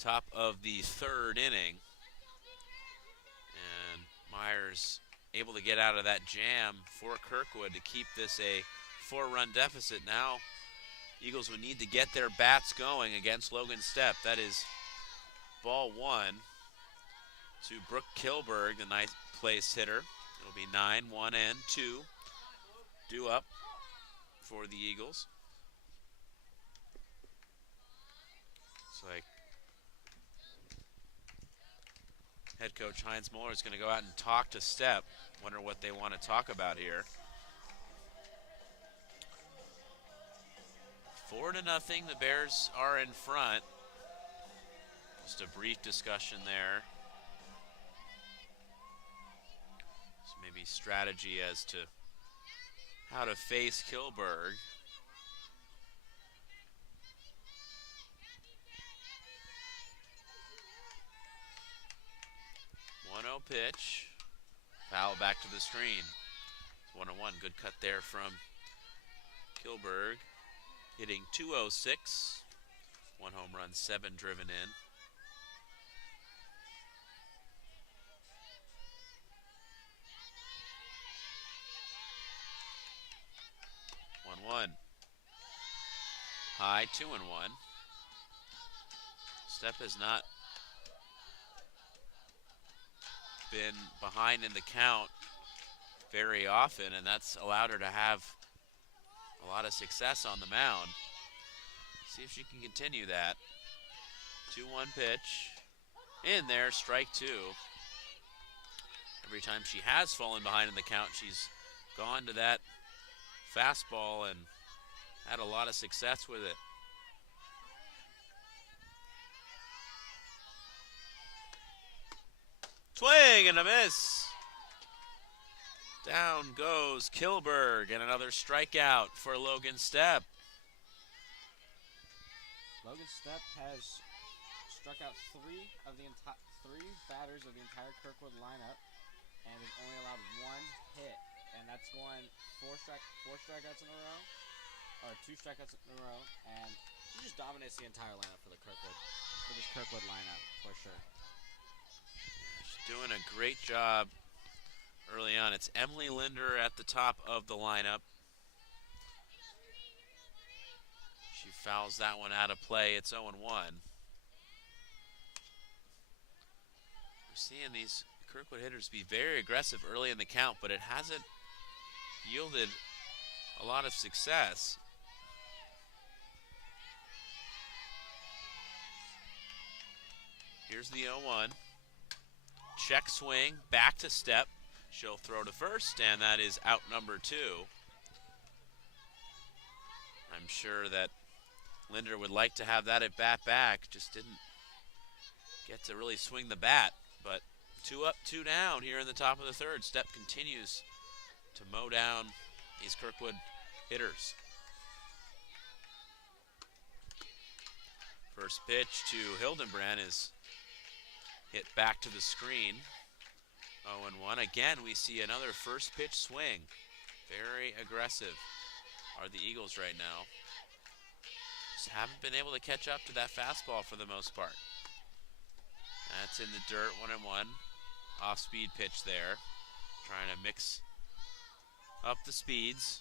Top of the third inning, and Myers able to get out of that jam for Kirkwood to keep this a 4-run deficit. Now Eagles would need to get their bats going against Logan Stepp. That is ball 1 to Brooke Kilberg, the ninth place hitter. It'll be 9-1 and 2 due up for the Eagles. It's like head coach Heinz Muller is going to go out and talk to Stepp. Wonder what they want to talk about here. 4-0, the Bears are in front. Just a brief discussion there. So maybe strategy as to how to face Kilberg. 1-0 pitch. Foul back to the screen. 1-1. Good cut there from Kilberg. Hitting .206. 1 home run, 7 driven in. High, 2-1. Stepp has not been behind in the count very often, and that's allowed her to have a lot of success on the mound. See if she can continue that. 2-1 pitch. In there, strike 2. Every time she has fallen behind in the count, she's gone to that fastball and had a lot of success with it. Swing and a miss. Down goes Kilberg, and another strikeout for Logan Stepp. Logan Stepp has struck out three batters of the entire Kirkwood lineup, and has only allowed 1 hit, and that's going four strikeouts in a row, or 2 strikeouts in a row, and she just dominates the entire lineup for this Kirkwood lineup for sure. She's doing a great job early on. It's Emily Linder at the top of the lineup. She fouls that one out of play. It's 0-1. We're seeing these Kirkwood hitters be very aggressive early in the count, but it hasn't yielded a lot of success. Here's the 0-1. Check swing, back to Stepp. She'll throw to first, and that is out number 2. I'm sure that Linder would like to have that at bat back, just didn't get to really swing the bat. But 2 up, 2 down here in the top of the third. Stepp continues to mow down these Kirkwood hitters. First pitch to Hildenbrand is hit back to the screen. 0-1. Again, we see another first pitch swing. Very aggressive are the Eagles right now. Just haven't been able to catch up to that fastball for the most part. That's in the dirt, 1-1. Off-speed pitch there. Trying to mix up the speeds.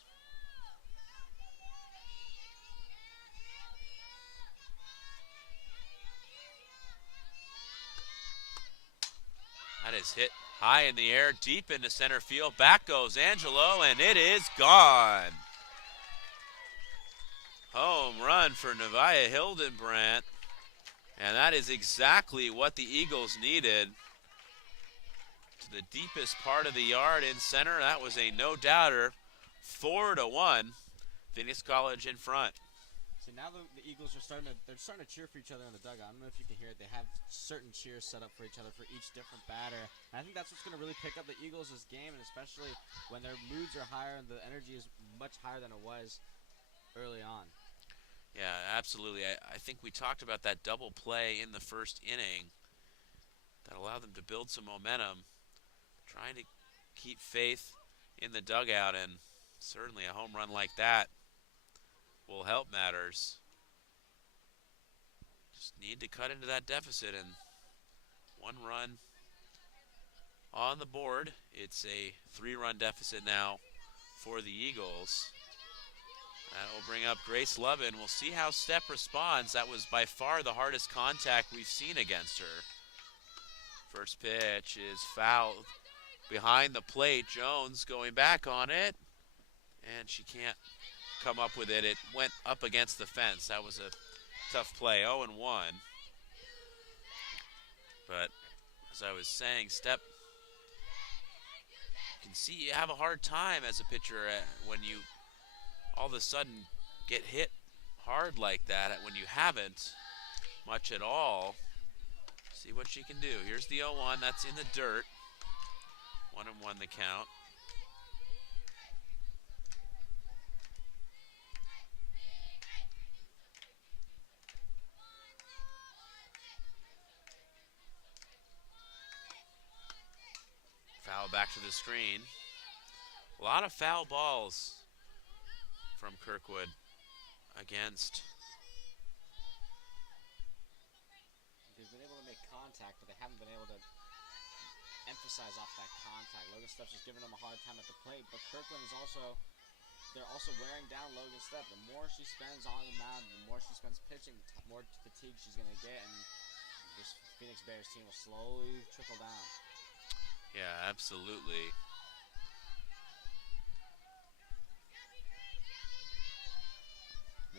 That is hit high in the air, deep into center field. Back goes Angelo, and it is gone. Home run for Nevaeh Hildenbrand. And that is exactly what the Eagles needed. To the deepest part of the yard in center. That was a no-doubter. 4-1. Phoenix College in front. See, now the Eagles are starting to cheer for each other in the dugout. I don't know if you can hear it. They have certain cheers set up for each other for each different batter. And I think that's what's going to really pick up the Eagles' game, and especially when their moods are higher and the energy is much higher than it was early on. Yeah, absolutely. I think we talked about that double play in the first inning that allowed them to build some momentum, trying to keep faith in the dugout, and certainly a home run like that will help matters. Just need to cut into that deficit, and 1 run on the board. It's a 3-run deficit now for the Eagles. That will bring up Grace Lovin. We'll see how Stepp responds. That was by far the hardest contact we've seen against her. First pitch is fouled behind the plate. Jones going back on it, and she can't come up with it. It went up against the fence. That was a tough play. 0-1. But as I was saying, Stepp, you can see you have a hard time as a pitcher when you all of a sudden get hit hard like that when you haven't much at all. See what she can do. Here's the 0-1. That's in the dirt. 1-1 the count. Foul back to the screen. A lot of foul balls from Kirkwood against. They've been able to make contact, but they haven't been able to emphasize off that contact. Logan Stepp's just giving them a hard time at the plate, but Kirkland is they're also wearing down Logan Stepp. The more she spends on the mound, the more she spends pitching, the more fatigue she's going to get, and this Phoenix Bears team will slowly trickle down. Yeah, absolutely.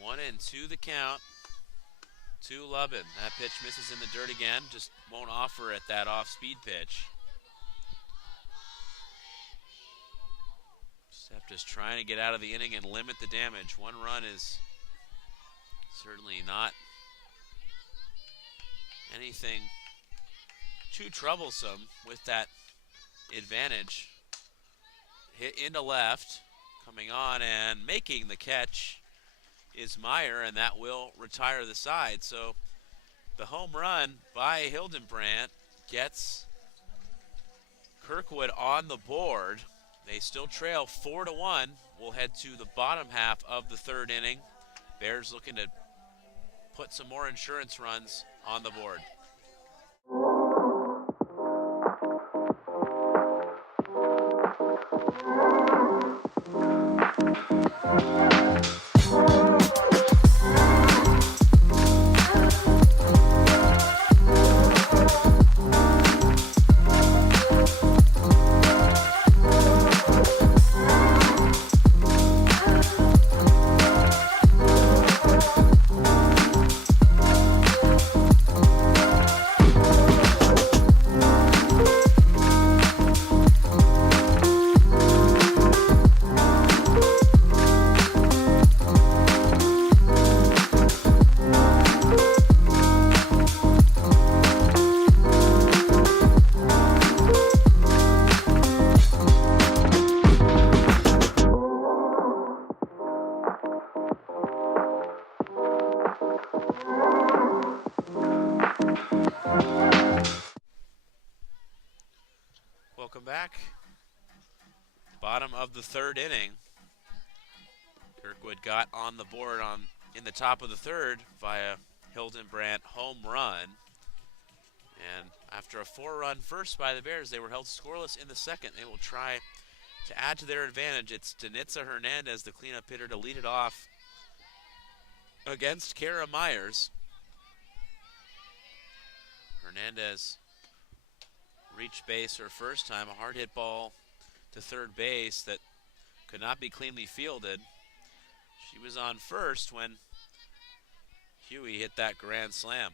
One and 2 the count to Lovin. That pitch misses in the dirt again. Just won't offer at that off-speed pitch. Stepp just trying to get out of the inning and limit the damage. 1 run is certainly not anything too troublesome with that advantage. Hit into left, coming on and making the catch is Meyer, and that will retire the side. So the home run by Hildenbrandt gets Kirkwood on the board. They still trail 4-1. We'll head to the bottom half of the 3rd inning. Bears looking to put some more insurance runs on the board. Welcome back. Bottom of the 3rd inning. Kirkwood got on the board in the top of the 3rd via Hildenbrandt home run. And after a 4-run first by the Bears, they were held scoreless in the 2nd. They will try to add to their advantage. It's Danitza Hernandez, the cleanup hitter, to lead it off against Kara Myers. Hernandez reached base her first time, a hard hit ball to 3rd base that could not be cleanly fielded. She was on first when Huey hit that grand slam.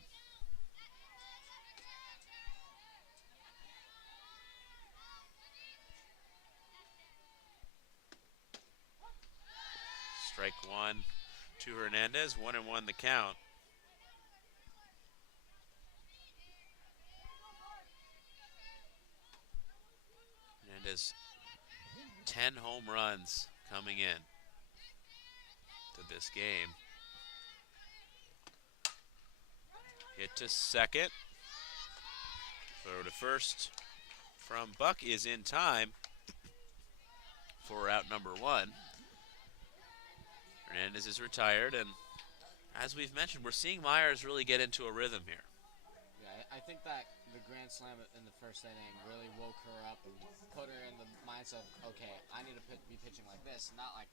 Strike 1 to Hernandez. 1-1 the count. Hernandez, 10 home runs coming in to this game. Hit to second. Throw to first from Buck is in time for out number 1. Hernandez is retired, and as we've mentioned, we're seeing Myers really get into a rhythm here. Yeah, I think that the grand slam in the first inning really woke her up and put her in the mindset of, okay, I need to be pitching like this, not like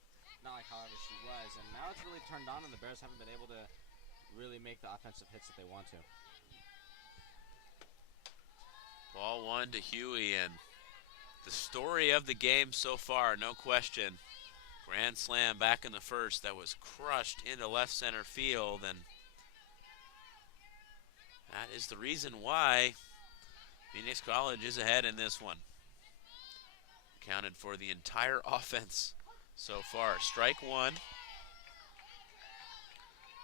however she was. And now it's really turned on, and the Bears haven't been able to really make the offensive hits that they want to. Ball 1 to Huey, and the story of the game so far, no question. Grand slam back in the first that was crushed into left center field, and that is the reason why Phoenix College is ahead in this one. Counted for the entire offense so far. Strike 1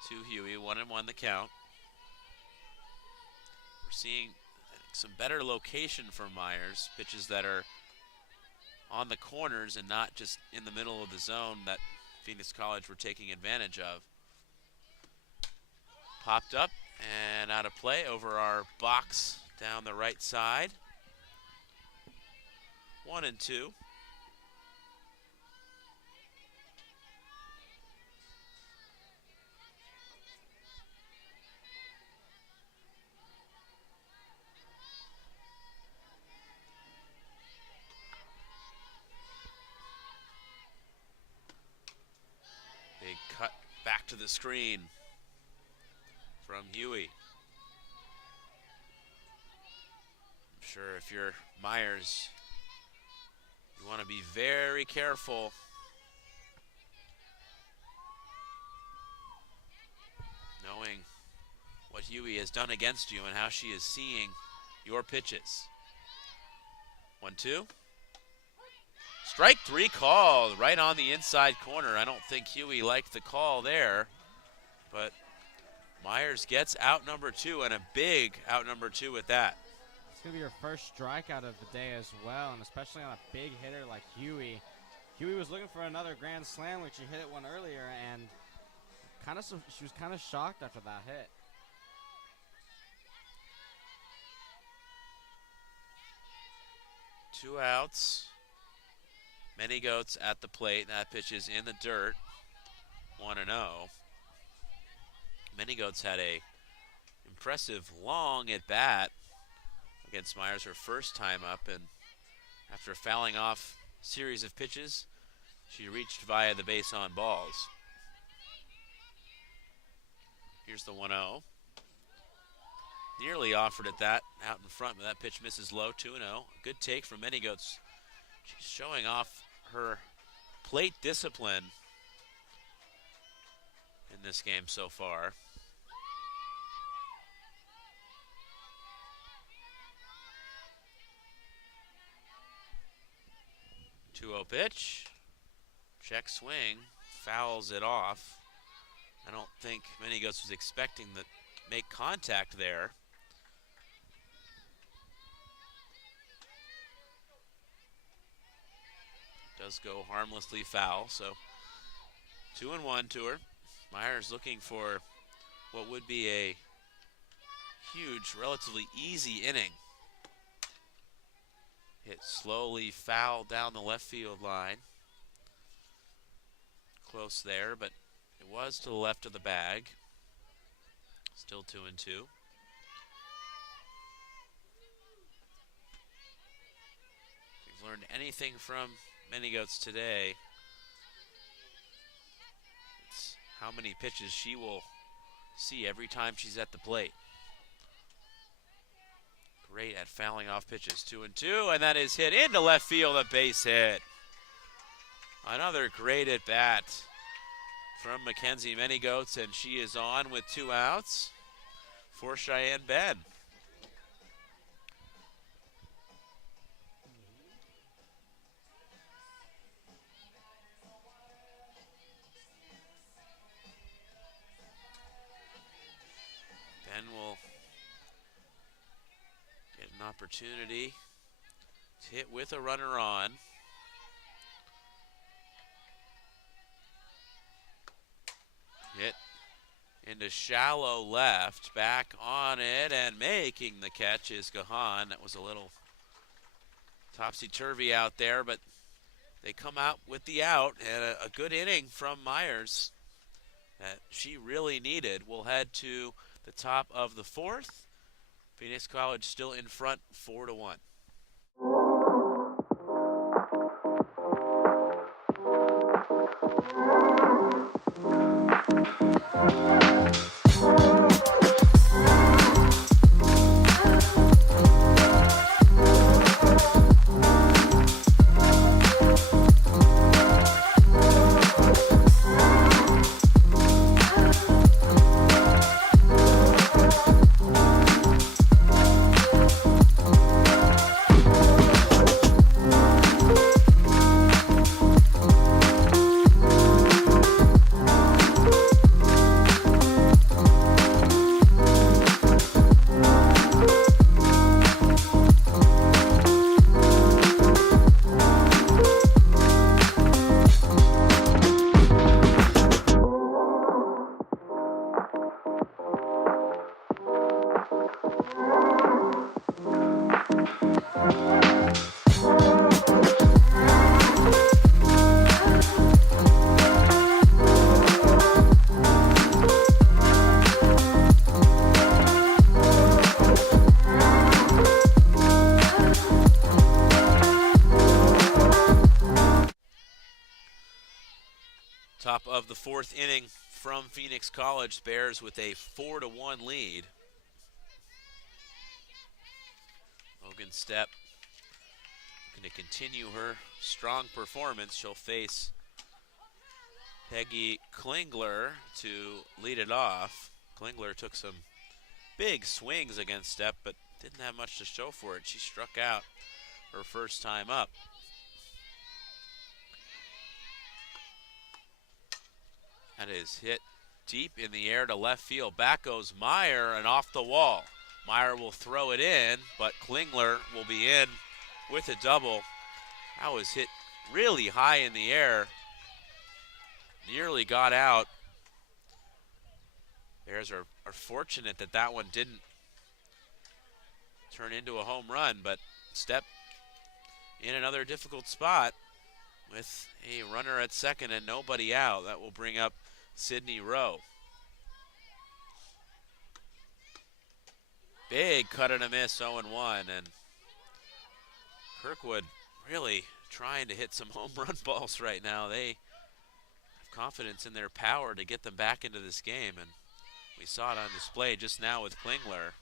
to Huey, 1-1 the count. We're seeing some better location for Myers, pitches that are on the corners and not just in the middle of the zone that Phoenix College were taking advantage of. Popped up and out of play over our box down the right side. 1-2. Big cut back to the screen from Huey. I'm sure if you're Myers, you want to be very careful. Knowing what Huey has done against you and how she is seeing your pitches. 1-2. Strike 3 called right on the inside corner. I don't think Huey liked the call there, but Myers gets out number 2, and a big out number 2 at that. It's going to be your first strikeout of the day as well, and especially on a big hitter like Huey. Huey was looking for another grand slam, which she hit it one earlier, and she was kind of shocked after that hit. Two outs. Many Goats at the plate. That pitch is in the dirt. 1-0. Many Goats had a impressive long at bat against Myers, her first time up, and after fouling off a series of pitches, she reached via the base on balls. Here's the 1-0. Nearly offered at that out in front, but that pitch misses low. 2-0. Good take from Many Goats. She's showing off her plate discipline in this game so far. Two-0 pitch. Check swing. Fouls it off. I don't think Many Goats was expecting to make contact there. Does go harmlessly foul, so 2-1 to her. Myers looking for what would be a huge, relatively easy inning. Hit slowly foul down the left field line. Close there, but it was to the left of the bag. Still 2-2. If you've learned anything from Many Goats today, it's how many pitches she will see every time she's at the plate. Great at fouling off pitches. 2-2, and that is hit into left field, a base hit. Another great at bat from Mackenzie Many Goats, and she is on with 2 outs for Cheyenne Ben. and will get an opportunity to hit with a runner on. Hit into shallow left, back on it, and making the catch is Gahan. That was a little topsy-turvy out there, but they come out with the out, and a good inning from Myers that she really needed. We'll head to the top of the fourth. Phoenix College still in front, 4-1. Top of the fourth inning from Phoenix College. Bears with a 4-1 lead. Logan Stepp looking to continue her strong performance. She'll face Peggy Klingler to lead it off. Klingler took some big swings against Stepp, but didn't have much to show for it. She struck out her first time up. That is hit deep in the air to left field. Back goes Meyer and off the wall. Meyer will throw it in, but Klingler will be in with a double. That was hit really high in the air. Nearly got out. Bears are fortunate that that one didn't turn into a home run, but Stepp in another difficult spot with a runner at second and nobody out. That will bring up Sydney Rowe. Big cut and a miss, 0-1, and Kirkwood really trying to hit some home run balls right now. They have confidence in their power to get them back into this game, and we saw it on display just now with Klingler.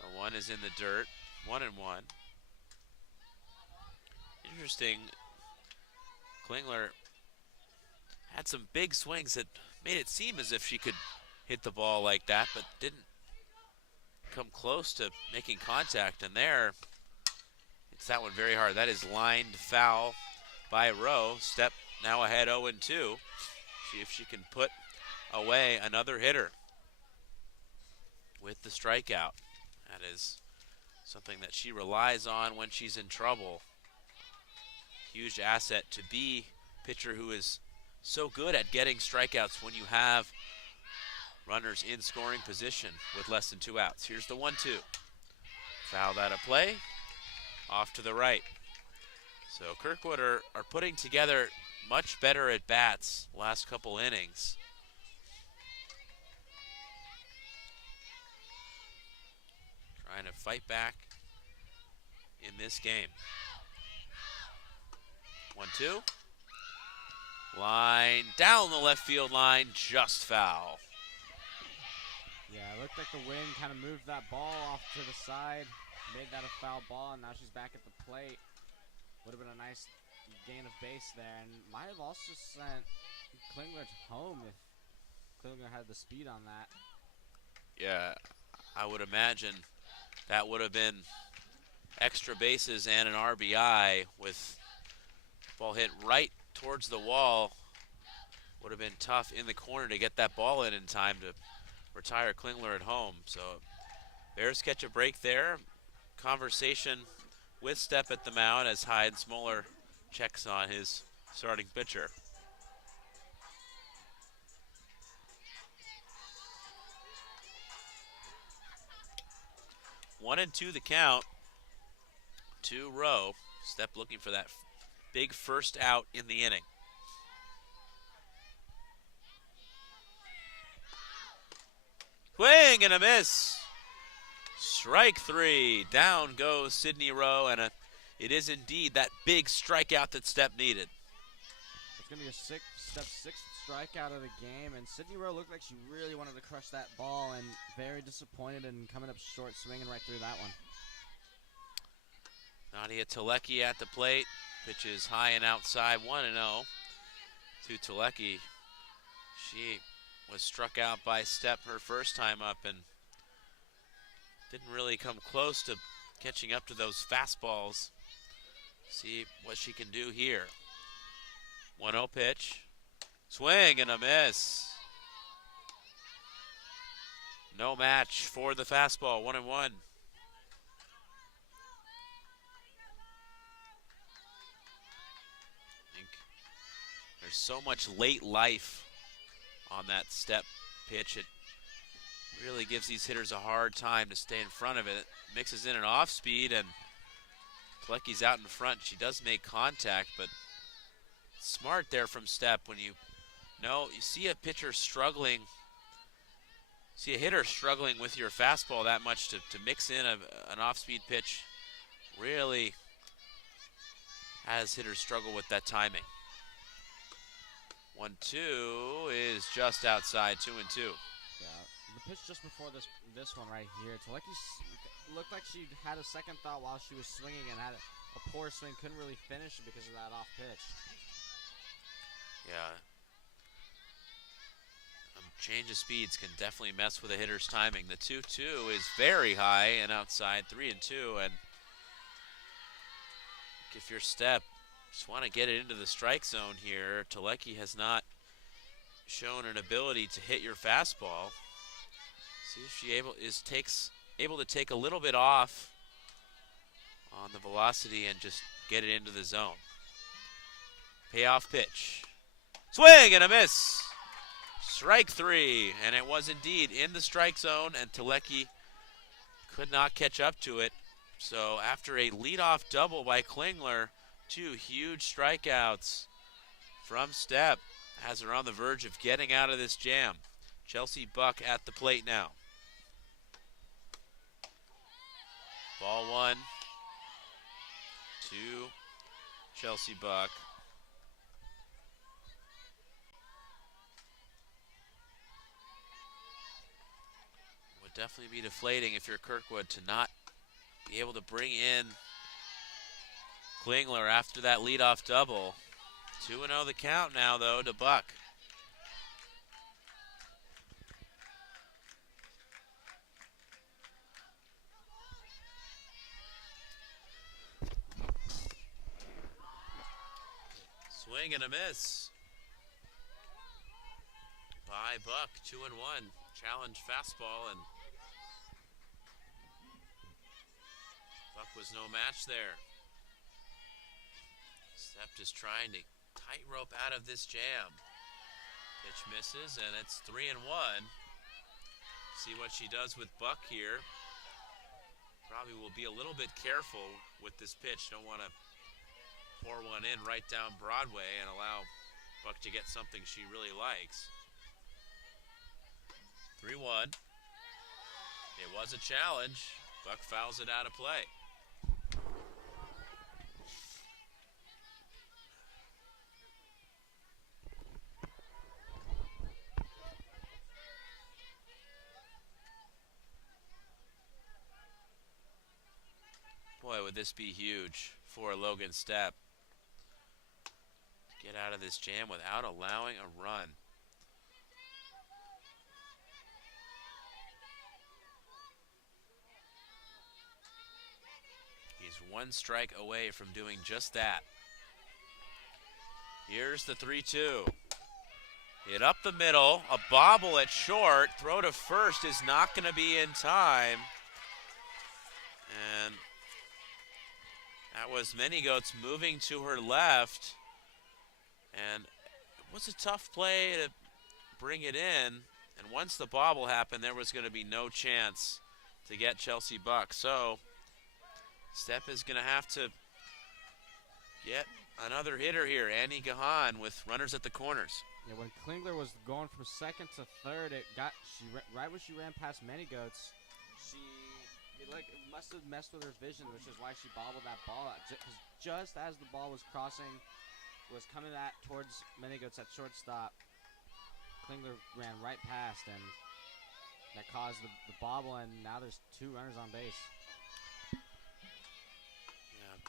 The one is in the dirt, 1-1. Interesting, Klingler had some big swings that made it seem as if she could hit the ball like that, but didn't come close to making contact. And there, it's that one very hard. That is lined foul by Rowe. Stepp now ahead 0-2. See if she can put away another hitter with the strikeout. That is something that she relies on when she's in trouble. Huge asset to be a pitcher who is so good at getting strikeouts when you have runners in scoring position with less than 2 outs. Here's the 1-2. Fouled out of play, off to the right. So Kirkwood are putting together much better at bats last couple innings. Trying to fight back in this game. 1-2. Line down the left field line, just foul. Yeah, it looked like the wind kind of moved that ball off to the side, made that a foul ball, and now she's back at the plate. Would have been a nice gain of base there, and might have also sent Klingler home if Klingler had the speed on that. Yeah, I would imagine that would have been extra bases and an RBI with ball hit right towards the wall. Would have been tough in the corner to get that ball in time to retire Klingler at home. So Bears catch a break there. Conversation with Stepp at the mound as Hyde Smoller checks on his starting pitcher. One and two the count. 2-0. Stepp looking for that big first out in the inning. Swing and a miss. Strike three. Down goes Sidney Rowe, and it is indeed that big strikeout that Stepp needed. It's going to be a Stepp's sixth strikeout of the game, and Sidney Rowe looked like she really wanted to crush that ball, and very disappointed in coming up short, swinging right through that one. Nadia Telecki at the plate. Pitches high and outside, 1-0 to Telecki. She was struck out by Stepp her first time up and didn't really come close to catching up to those fastballs. See what she can do here. 1-0 pitch. Swing and a miss. No match for the fastball, 1-1. There's so much late life on that Stepp pitch. It really gives these hitters a hard time to stay in front of it. Mixes in an off speed, and Telecki's out in front. She does make contact, but smart there from Stepp when you see a pitcher struggling, see a hitter struggling with your fastball that much to mix in an off-speed pitch. Really has hitters struggle with that timing. 1-2 is just outside, 2-2. Yeah, the pitch just before this one right here, Telecki looked like she had a second thought while she was swinging and had a poor swing, couldn't really finish it because of that off pitch. Yeah. Change of speeds can definitely mess with a hitter's timing. The 2-2 is very high and outside, 3-2, and if you're Stepp, just want to get it into the strike zone here. Telecki has not shown an ability to hit your fastball. See if she able to take a little bit off on the velocity and just get it into the zone. Payoff pitch. Swing and a miss. Strike three, and it was indeed in the strike zone, and Telecki could not catch up to it. So after a leadoff double by Klingler, two huge strikeouts from Stepp has her on the verge of getting out of this jam. Chelsea Buck at the plate now. Ball one to Chelsea Buck. Would definitely be deflating if you're Kirkwood to not be able to bring in Klingler after that leadoff double. 2-0 the count now, though, to Buck. Swing and a miss by Buck. 2-1. Challenge fastball, and Buck was no match there. Stepp just trying to tightrope out of this jam. Pitch misses, and it's 3-1. See what she does with Buck here. Probably will be a little bit careful with this pitch. Don't want to pour one in right down Broadway and allow Buck to get something she really likes. 3-1. It was a challenge. Buck fouls it out of play. Boy, would this be huge for Logan Stepp. Get out of this jam without allowing a run. He's one strike away from doing just that. Here's the 3-2. Hit up the middle, a bobble at short, throw to first is not going to be in time. And that was Manygoats moving to her left. And it was a tough play to bring it in. And once the bobble happened, there was going to be no chance to get Chelsea Buck. So Stepp is going to have to get another hitter here. Annie Gahan with runners at the corners. Yeah, when Klingler was going from second to third, right when she ran past Manygoats, it must have messed with her vision, which is why she bobbled that ball out. Just as the ball was coming towards Manygoats at shortstop, Klingler ran right past, and that caused the bobble, and now there's 2 runners on base.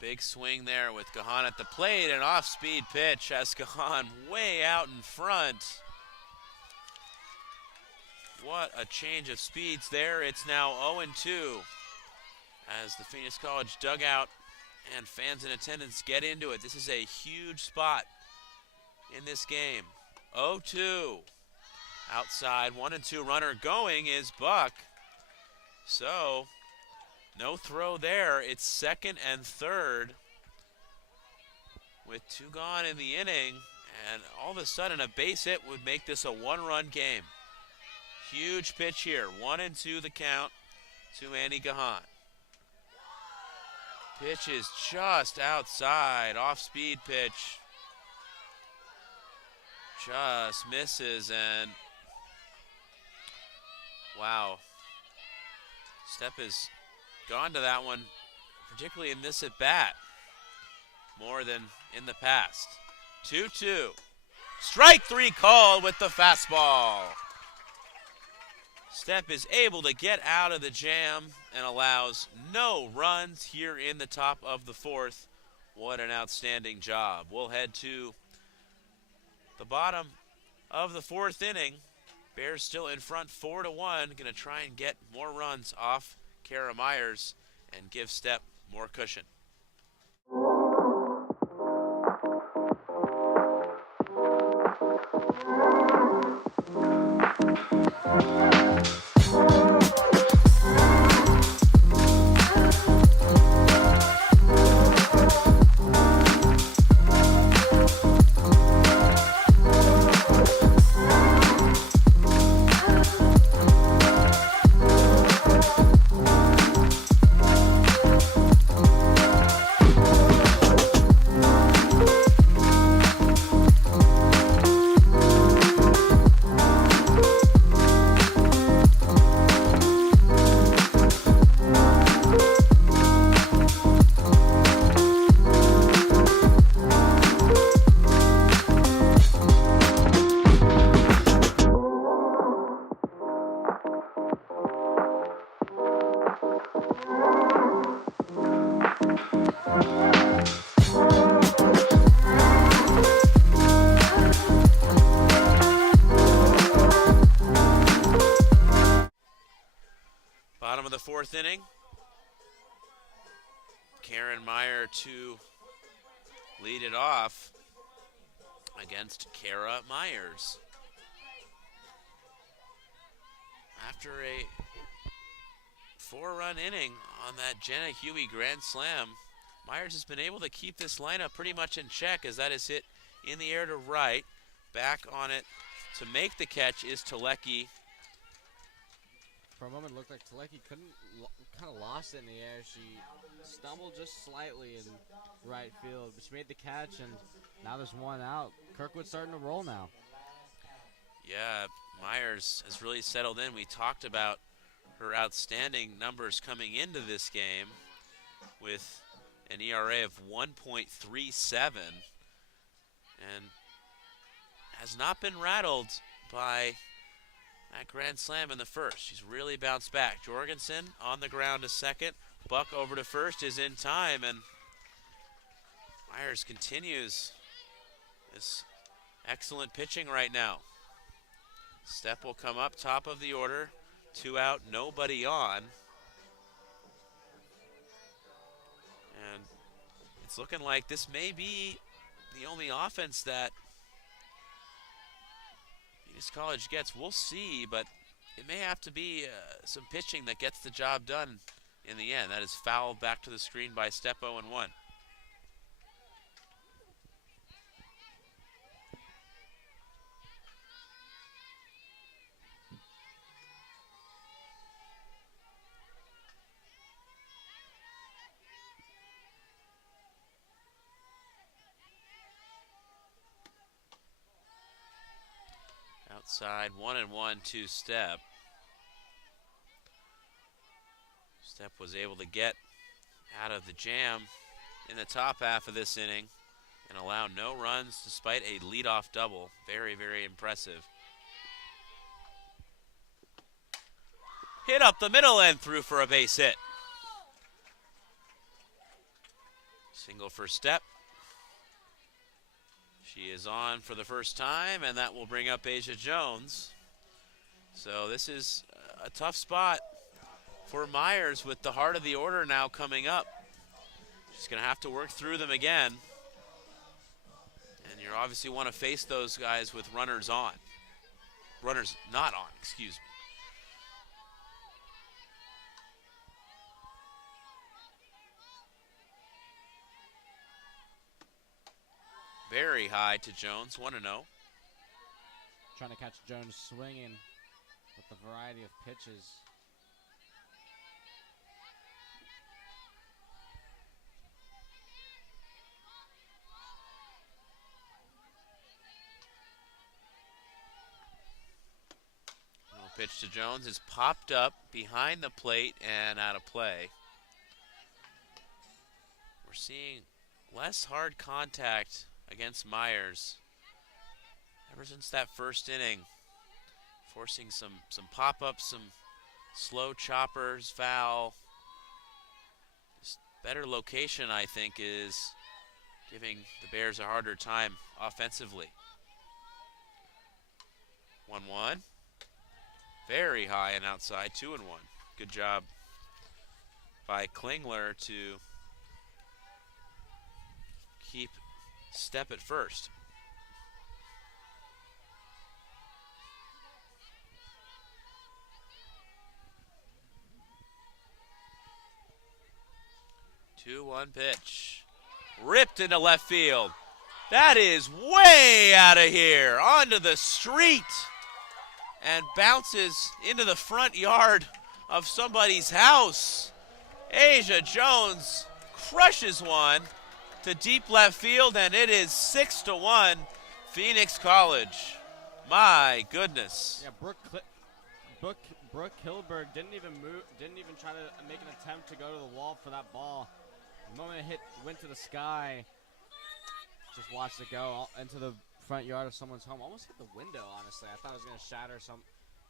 Big swing there with Gahan at the plate, an off-speed pitch as Gahan way out in front. What a change of speeds there. It's now 0-2 as the Phoenix College dugout and fans in attendance get into it. This is a huge spot in this game. 0-2. Outside, 1-2 runner going is Buck. So no throw there. It's second and third with 2 gone in the inning, and all of a sudden a base hit would make this a 1-run game. Huge pitch here. 1-2 the count to Annie Gahan. Pitch is just outside. Off-speed pitch. Just misses, and wow. Stepp is gone to that one, particularly in this at-bat, more than in the past. 2-2. Strike 3 called with the fastball. Stepp is able to get out of the jam and allows no runs here in the top of the 4th. What an outstanding job. We'll head to the bottom of the 4th inning. Bears still in front 4-1. Going to try and get more runs off Kara Myers and give Stepp more cushion. Bottom of the 4th inning. Karen Meyer to lead it off against Kara Myers. After a 4-run inning on that Jenna Huey grand slam, Myers has been able to keep this lineup pretty much in check as that is hit in the air to right. Back on it to make the catch is Telecki. For a moment, it looked like Telecki kind of lost it in the air. She stumbled just slightly in right field, but she made the catch, and now there's 1 out. Kirkwood's starting to roll now. Yeah, Myers has really settled in. We talked about her outstanding numbers coming into this game with an ERA of 1.37 and has not been rattled by that grand slam in the first. She's really bounced back. Jorgensen on the ground to second. Buck over to first is in time, and Myers continues this excellent pitching right now. Stepp will come up top of the order. 2 out, nobody on. And it's looking like this may be the only offense that Phoenix College gets, we'll see, but it may have to be some pitching that gets the job done in the end. That is fouled back to the screen by Step 0-1. Outside 1-1 to Step. Step was able to get out of the jam in the top half of this inning and allow no runs despite a leadoff double. Very, very impressive. Hit up the middle and through for a base hit. Single for Step. She is on for the first time, and that will bring up Asia Jones. So this is a tough spot for Myers with the heart of the order now coming up. She's going to have to work through them again. And you obviously want to face those guys with runners on. Runners not on, excuse me. Very high to Jones, 1-0. Trying to catch Jones swinging with the variety of pitches. Pitch to Jones is popped up behind the plate and out of play. We're seeing less hard contact against Myers ever since that first inning, forcing some pop-ups, some slow choppers, foul. Just better location, I think, is giving the Bears a harder time offensively. 1-1. Very high and outside, 2-1. Good job by Klingler to keep Step at first. Two-one pitch. Ripped into left field. That is way out of here. Onto the street. And bounces into the front yard of somebody's house. Asia Jones crushes one to deep left field, and it is 6-1 Phoenix College. My goodness. Yeah, Brooke Hilberg didn't even try to make an attempt to go to the wall for that ball. The moment it went to the sky, just watched it go into the front yard of someone's home. Almost hit the window, honestly. I thought it was going to shatter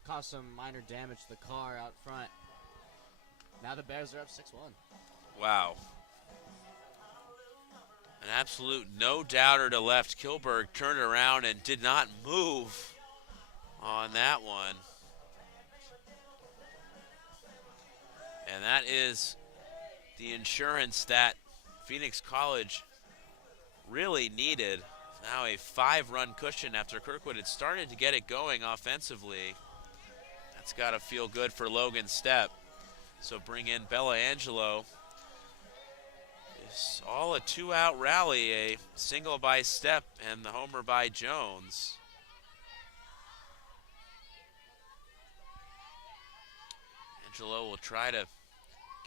cause some minor damage to the car out front. Now the Bears are up 6-1. Wow. An absolute no-doubter to left. Kilberg turned around and did not move on that one. And that is the insurance that Phoenix College really needed. Now a 5-run cushion after Kirkwood had started to get it going offensively. That's got to feel good for Logan Step. So bring in Bella Angelo. It's all a 2-out rally, a single by Step and the homer by Jones. Angelo will try to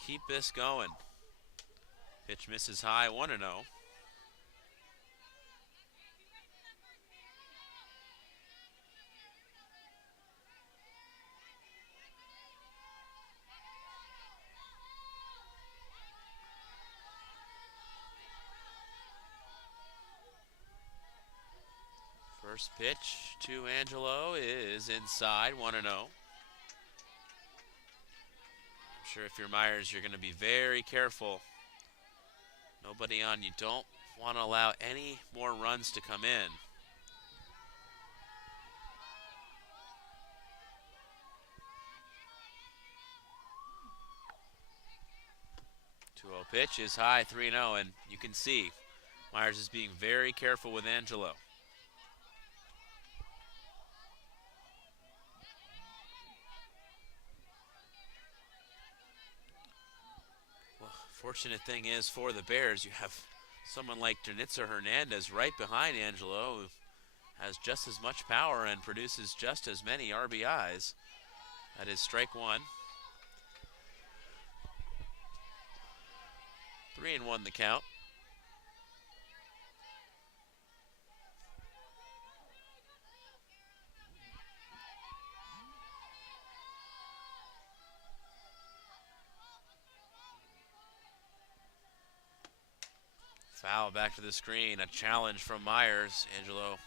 keep this going. Pitch misses high, 1-0. First pitch to Angelo is inside, 1-0. I'm sure if you're Myers, you're going to be very careful. Nobody on. You don't want to allow any more runs to come in. 2-0 pitch is high, 3-0, and you can see Myers is being very careful with Angelo. Fortunate thing is for the Bears, you have someone like Janitza Hernandez right behind Angelo, who has just as much power and produces just as many RBIs. That is strike one. 3-1 the count. Foul back to the screen. A challenge from Myers. Angelo,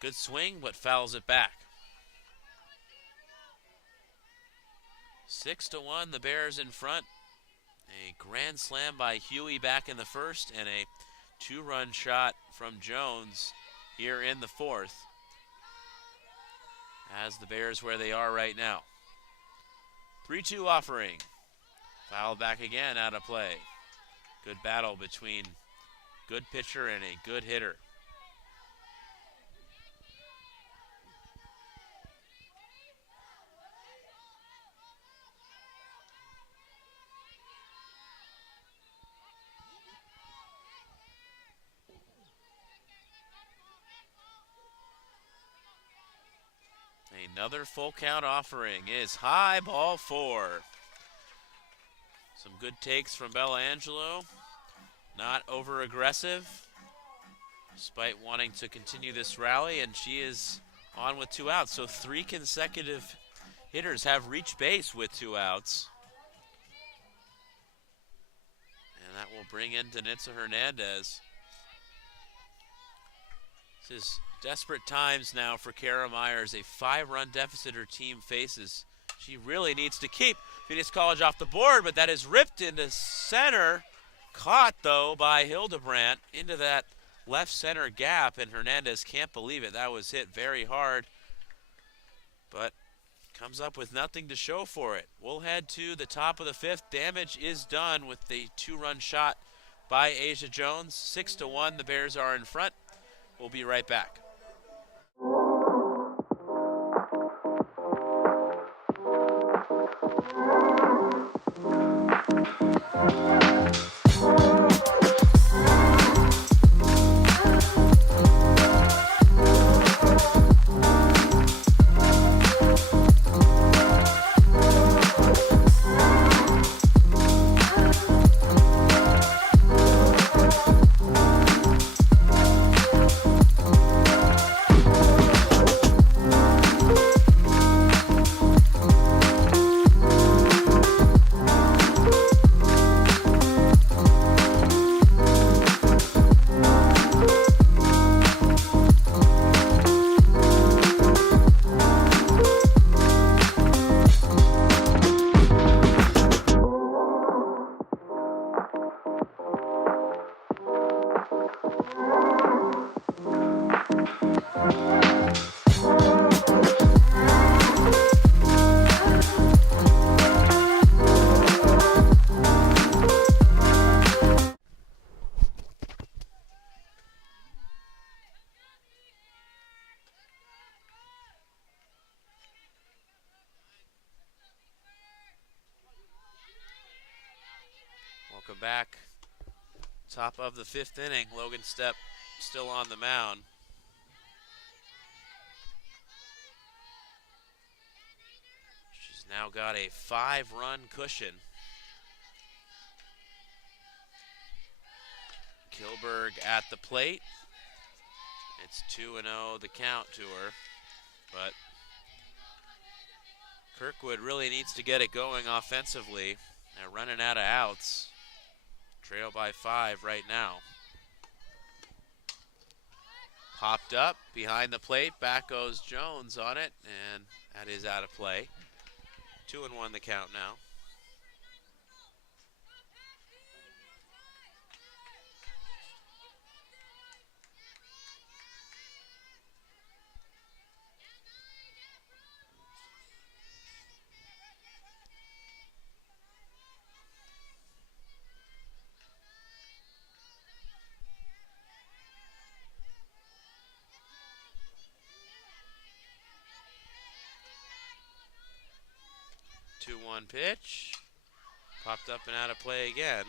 good swing, but fouls it back. 6-1, the Bears in front. A grand slam by Huey back in the first, and a two-run shot from Jones here in the fourth. As the Bears where they are right now. 3-2 offering. Foul back again, out of play. Good battle between good pitcher and a good hitter. Another full count offering is high, ball 4. Some good takes from Bella Angelo. Not over aggressive, despite wanting to continue this rally, and she is on with 2 outs. So 3 consecutive hitters have reached base with 2 outs. And that will bring in Danitza Hernandez. This is desperate times now for Kara Myers. A 5-run deficit her team faces. She really needs to keep Phoenix College off the board, but that is ripped into center. Caught, though, by Hildebrandt into that left center gap, and Hernandez can't believe it. That was hit very hard, but comes up with nothing to show for it. We'll head to the top of the 5th. Damage is done with the 2-run shot by Asia Jones. 6-1, the Bears are in front. We'll be right back. Welcome back. Top of the 5th inning. Logan Stepp still on the mound. She's now got a 5-run cushion. Kilberg at the plate. It's 2-0 the count to her, but Kirkwood really needs to get it going offensively. They're running out of outs. Trail by 5 right now. Popped up behind the plate. Back goes Jones on it, and that is out of play. 2-1 the count now. Pitch. Popped up and out of play again.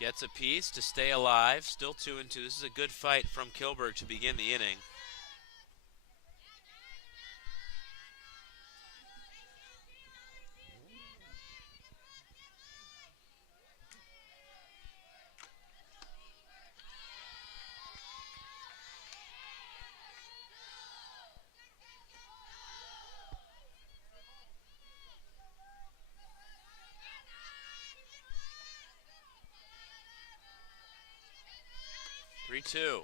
Gets a piece to stay alive. Still 2-2. This is a good fight from Kilberg to begin the inning. Two.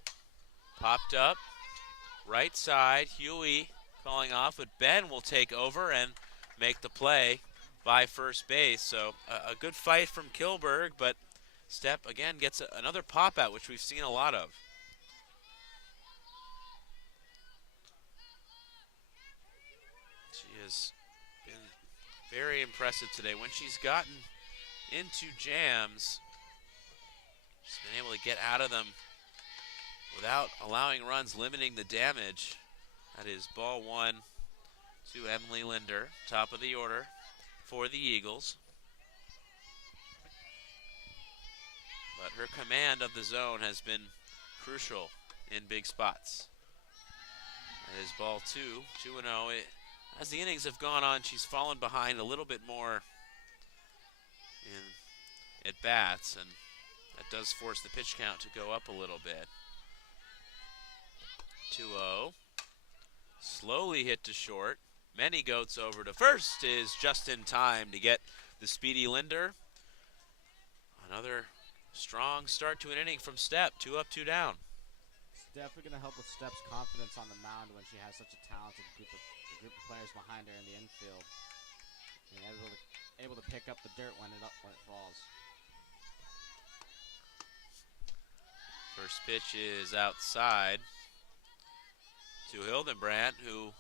Popped up. Right side. Huey calling off, but Ben will take over and make the play by first base. So a good fight from Kilberg, but Stepp again gets another pop out, which we've seen a lot of. She has been very impressive today. When she's gotten into jams, she's been able to get out of them without allowing runs, limiting the damage. That is ball one to Emily Linder, top of the order for the Eagles. But her command of the zone has been crucial in big spots. That is ball two, 2-0. As the innings have gone on, she's fallen behind a little bit more in at bats, and that does force the pitch count to go up a little bit. 2-0. Slowly hit to short. Many goats over to first is just in time to get the speedy Linder. Another strong start to an inning from Stepp. 2 up, 2 down. It's definitely going to help with Stepp's confidence on the mound when she has such a talented group of players behind her in the infield. And able to pick up the dirt when it falls. First pitch is outside to Hildenbrandt, who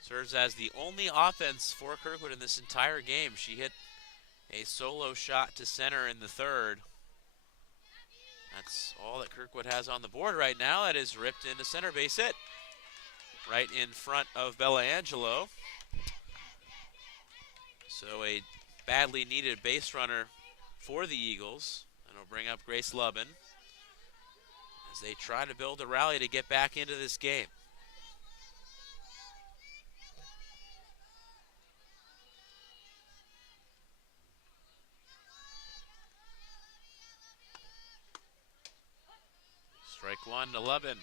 serves as the only offense for Kirkwood in this entire game. She hit a solo shot to center in the third. That's all that Kirkwood has on the board right now. That is ripped into center base hit, right in front of Bella Angelo. So a badly needed base runner for the Eagles, and it'll bring up Grace Lubin as they try to build a rally to get back into this game. Strike one to Lubin.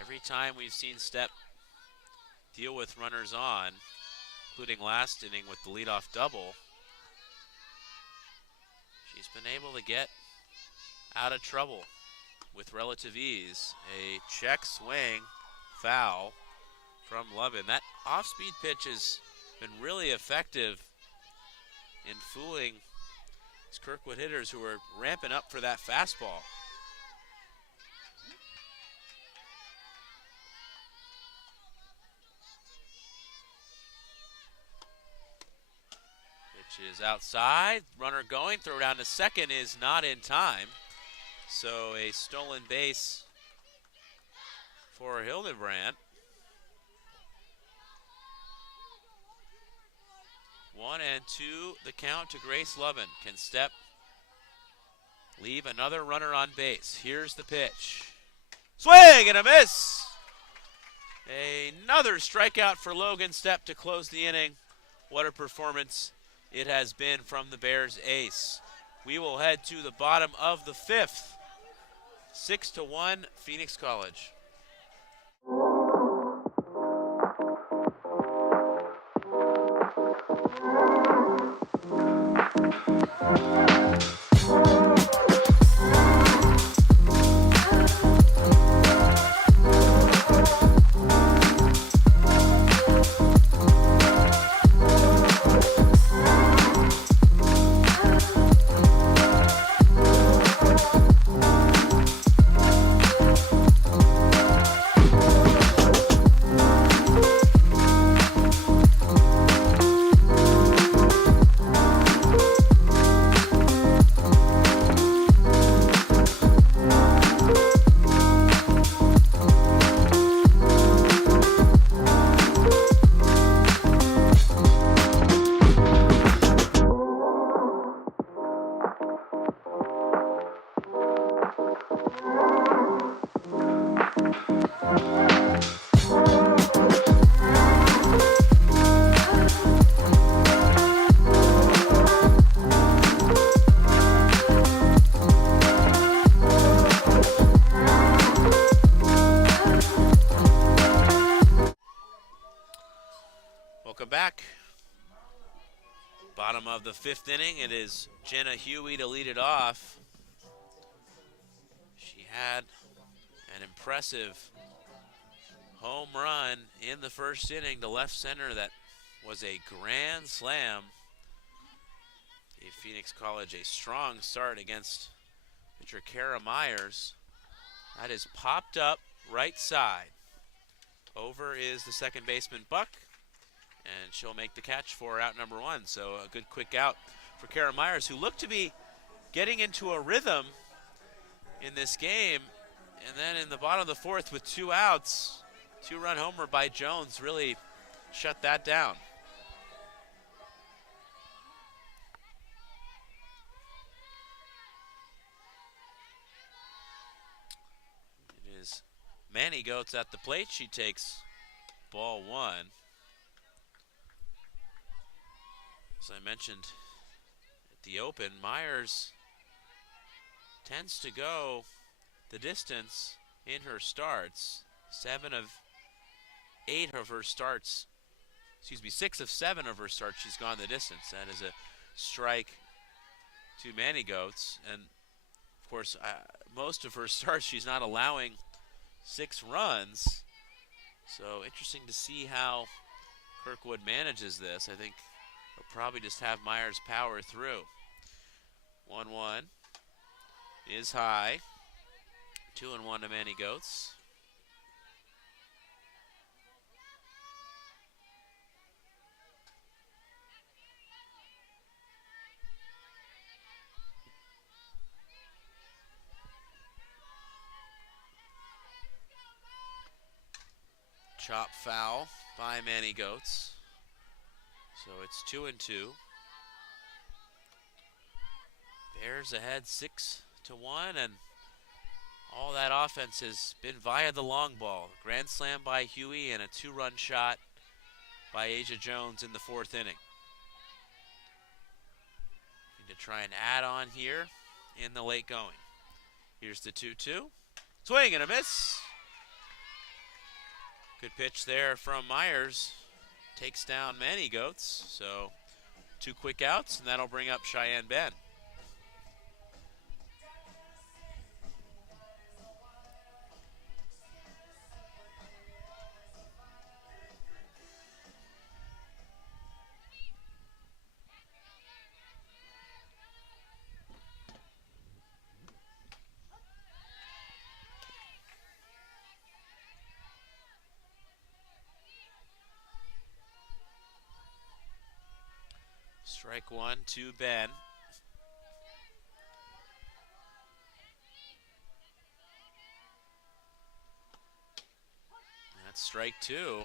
Every time we've seen Stepp deal with runners on, including last inning with the leadoff double, she's been able to get out of trouble with relative ease. A check swing foul from Lubin. That off-speed pitch has been really effective in fooling these Kirkwood hitters who are ramping up for that fastball. Pitch is outside. Runner going. Throw down to second is not in time. So a stolen base for Hildenbrandt. 1-2 the count to Grace Lubin. Can Stepp leave another runner on base? Here's the pitch. Swing and a miss. Another strikeout for Logan Stepp to close the inning. What a performance it has been from the Bears ace. We will head to the bottom of the fifth. 6-1 Phoenix College. back. Bottom of the 5th inning. It is Jenna Huey to lead it off. She had an impressive home run in the 1st inning to left center that was a grand slam. Gave Phoenix College a strong start against pitcher Kara Myers. That is popped up right side. Over is the second baseman Buck, and she'll make the catch for out number 1. So a good quick out for Kara Myers, who looked to be getting into a rhythm in this game. And then in the bottom of the 4th with 2 outs, 2-run homer by Jones really shut that down. It is Manny Goetz at the plate. She takes ball 1. As I mentioned at the open, Myers tends to go the distance in her starts. 6 of 7 of her starts, she's gone the distance. That is a strike to Manny Goetz. And of course, most of her starts, she's not allowing 6 runs. So interesting to see how Kirkwood manages this. I think they'll probably just have Myers power through. 1-1 is high. 2-1 to Manny Goetz. Chop foul by Manny Goetz. So it's 2-2. Bears ahead 6-1, and all that offense has been via the long ball. Grand slam by Huey and a 2-run shot by Asia Jones in the 4th inning. Need to try and add on here in the late going. Here's the 2-2. Swing and a miss. Good pitch there from Myers. Takes down Manny Goetz. So 2 quick outs, and that'll bring up Cheyenne Ben. Strike 1 to Ben. That's strike 2. 2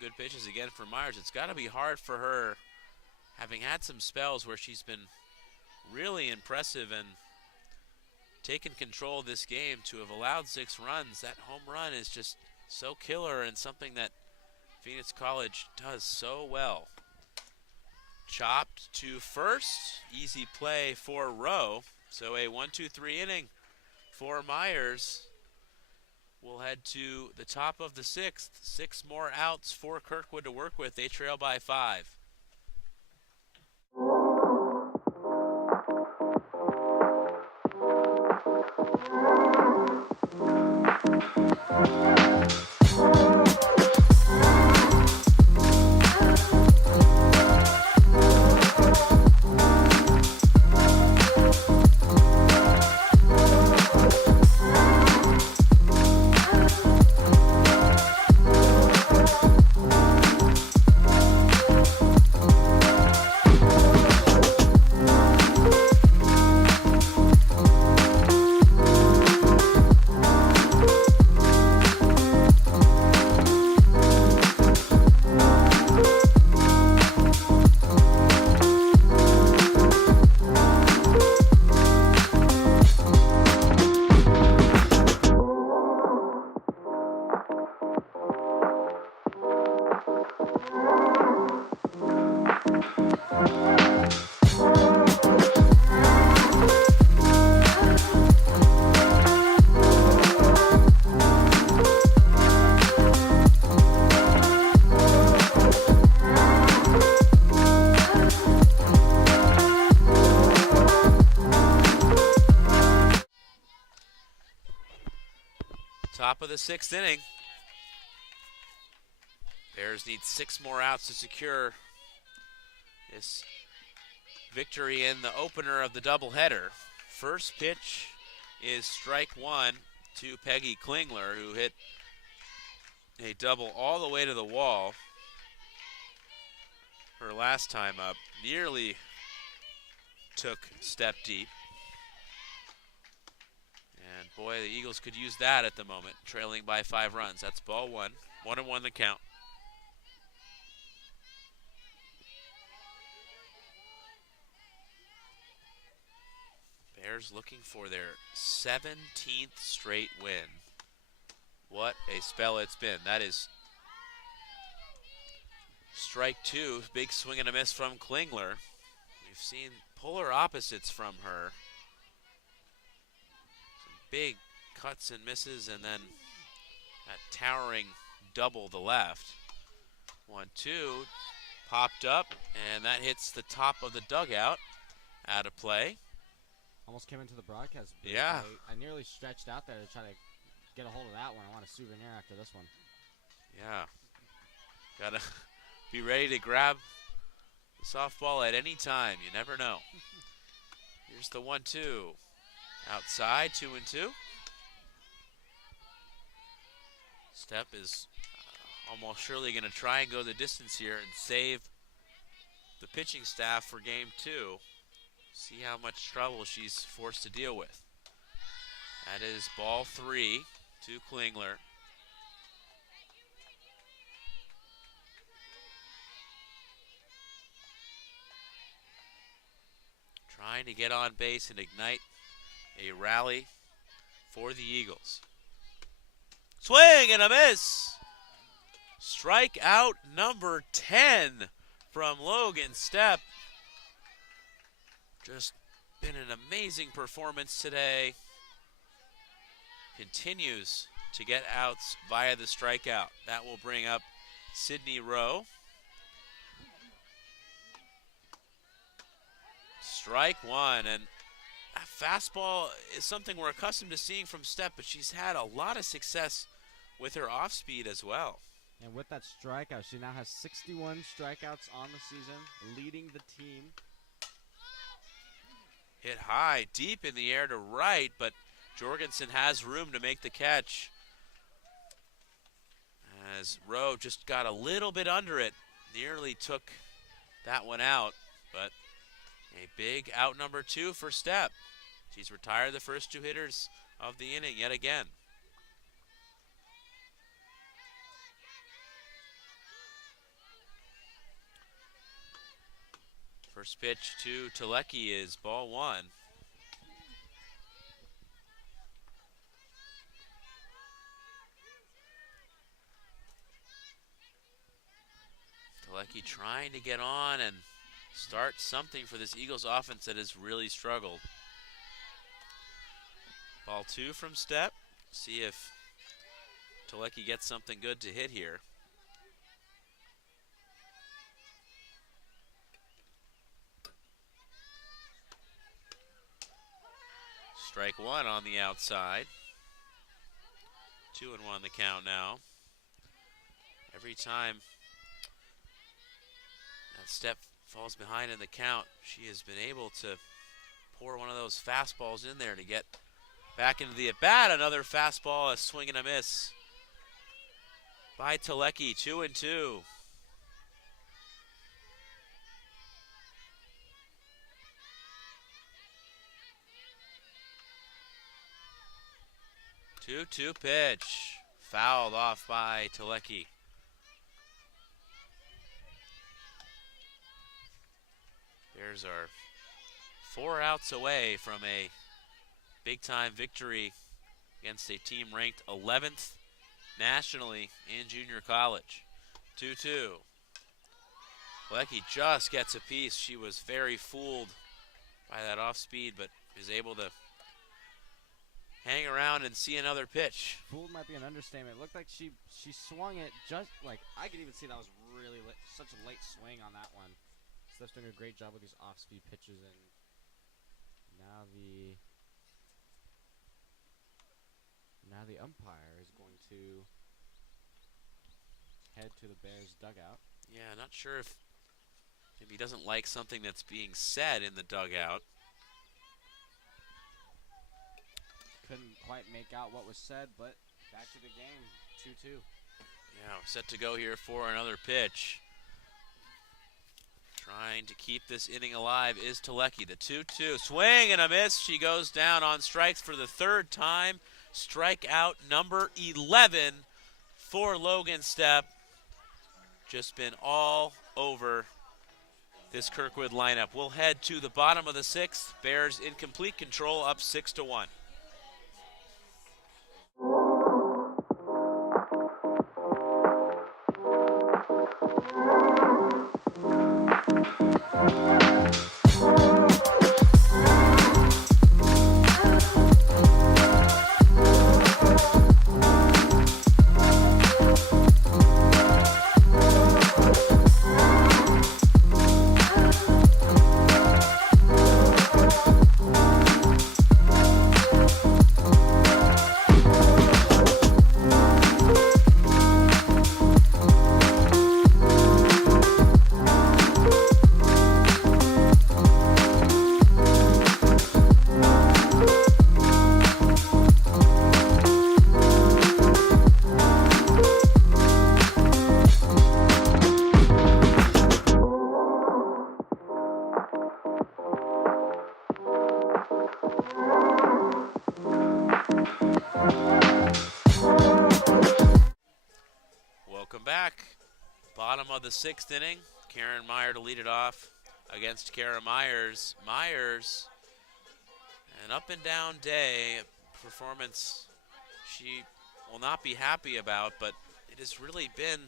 good pitches again for Myers. It's got to be hard for her, having had some spells where she's been really impressive and taken control of this game, to have allowed 6 runs. That home run is just so killer and something that Phoenix College does so well. Chopped to first, easy play for Rowe. So a 1-2-3 inning for Myers. We'll head to the top of the 6th. 6 more outs for Kirkwood to work with. They trail by 5. Top of the 6th inning. Bears need 6 more outs to secure this victory in the opener of the doubleheader. First pitch is strike 1 to Peggy Klingler, who hit a double all the way to the wall her last time up. Nearly took step deep. And boy, the Eagles could use that at the moment, trailing by 5 runs. That's ball 1. 1-1 the count. Bears looking for their 17th straight win. What a spell it's been. That is strike 2. Big swing and a miss from Klingler. We've seen polar opposites from her. Some big cuts and misses, and then that towering double the left. 1-2, popped up, and that hits the top of the dugout. Out of play. Almost came into the broadcast booth. Yeah. I nearly stretched out there to try to get a hold of that one. I want a souvenir after this one. Yeah. Gotta be ready to grab the softball at any time. You never know. Here's the 1-2. Outside, 2-2. Step is almost surely going to try and go the distance here and save the pitching staff for game 2. See how much trouble she's forced to deal with. That is ball 3 to Klingler. Trying to get on base and ignite a rally for the Eagles. Swing and a miss. Strikeout number 10 from Logan Stepp. Just been an amazing performance today. Continues to get outs via the strikeout. That will bring up Sydney Rowe. Strike 1, and a fastball is something we're accustomed to seeing from Stepp, but she's had a lot of success with her off speed as well. And with that strikeout, she now has 61 strikeouts on the season, leading the team. Hit high, deep in the air to right, but Jorgensen has room to make the catch. As Rowe just got a little bit under it, nearly took that one out, but a big out number 2 for Stepp. She's retired the first 2 hitters of the inning yet again. First pitch to Telecki is ball 1. Telecki trying to get on and start something for this Eagles offense that has really struggled. Ball 2 from Stepp. See if Telecki gets something good to hit here. Strike 1 on the outside. 2-1 the count now. Every time that Stepp falls behind in the count, she has been able to pour one of those fastballs in there to get back into the at-bat. Another fastball, a swing and a miss by Telecki. 2-2. Two pitch, fouled off by Telecki. Bears are 4 outs away from a big-time victory against a team ranked 11th nationally in junior college. 2-2. Telecki just gets a piece. She was very fooled by that off-speed, but is able to hang around and see another pitch. Fooled might be an understatement. It looked like she swung it just like, I could even see that was really such a late swing on that one. Stepp's doing a great job with these off-speed pitches, and now Now the umpire is going to head to the Bears dugout. Yeah, not sure if he doesn't like something that's being said in the dugout. Couldn't quite make out what was said, but back to the game, 2-2. Yeah, we're set to go here for another pitch. Trying to keep this inning alive is Telecki. The 2-2 swing and a miss. She goes down on strikes for the third time. Strikeout number 11 for Logan Stepp. Just been all over this Kirkwood lineup. We'll head to the bottom of the sixth. Bears in complete control, up 6-1. Welcome back. Bottom of the sixth inning. Karen Meyer to lead it off against Kara Myers. Myers, an up and down day, performance she will not be happy about, but it has really been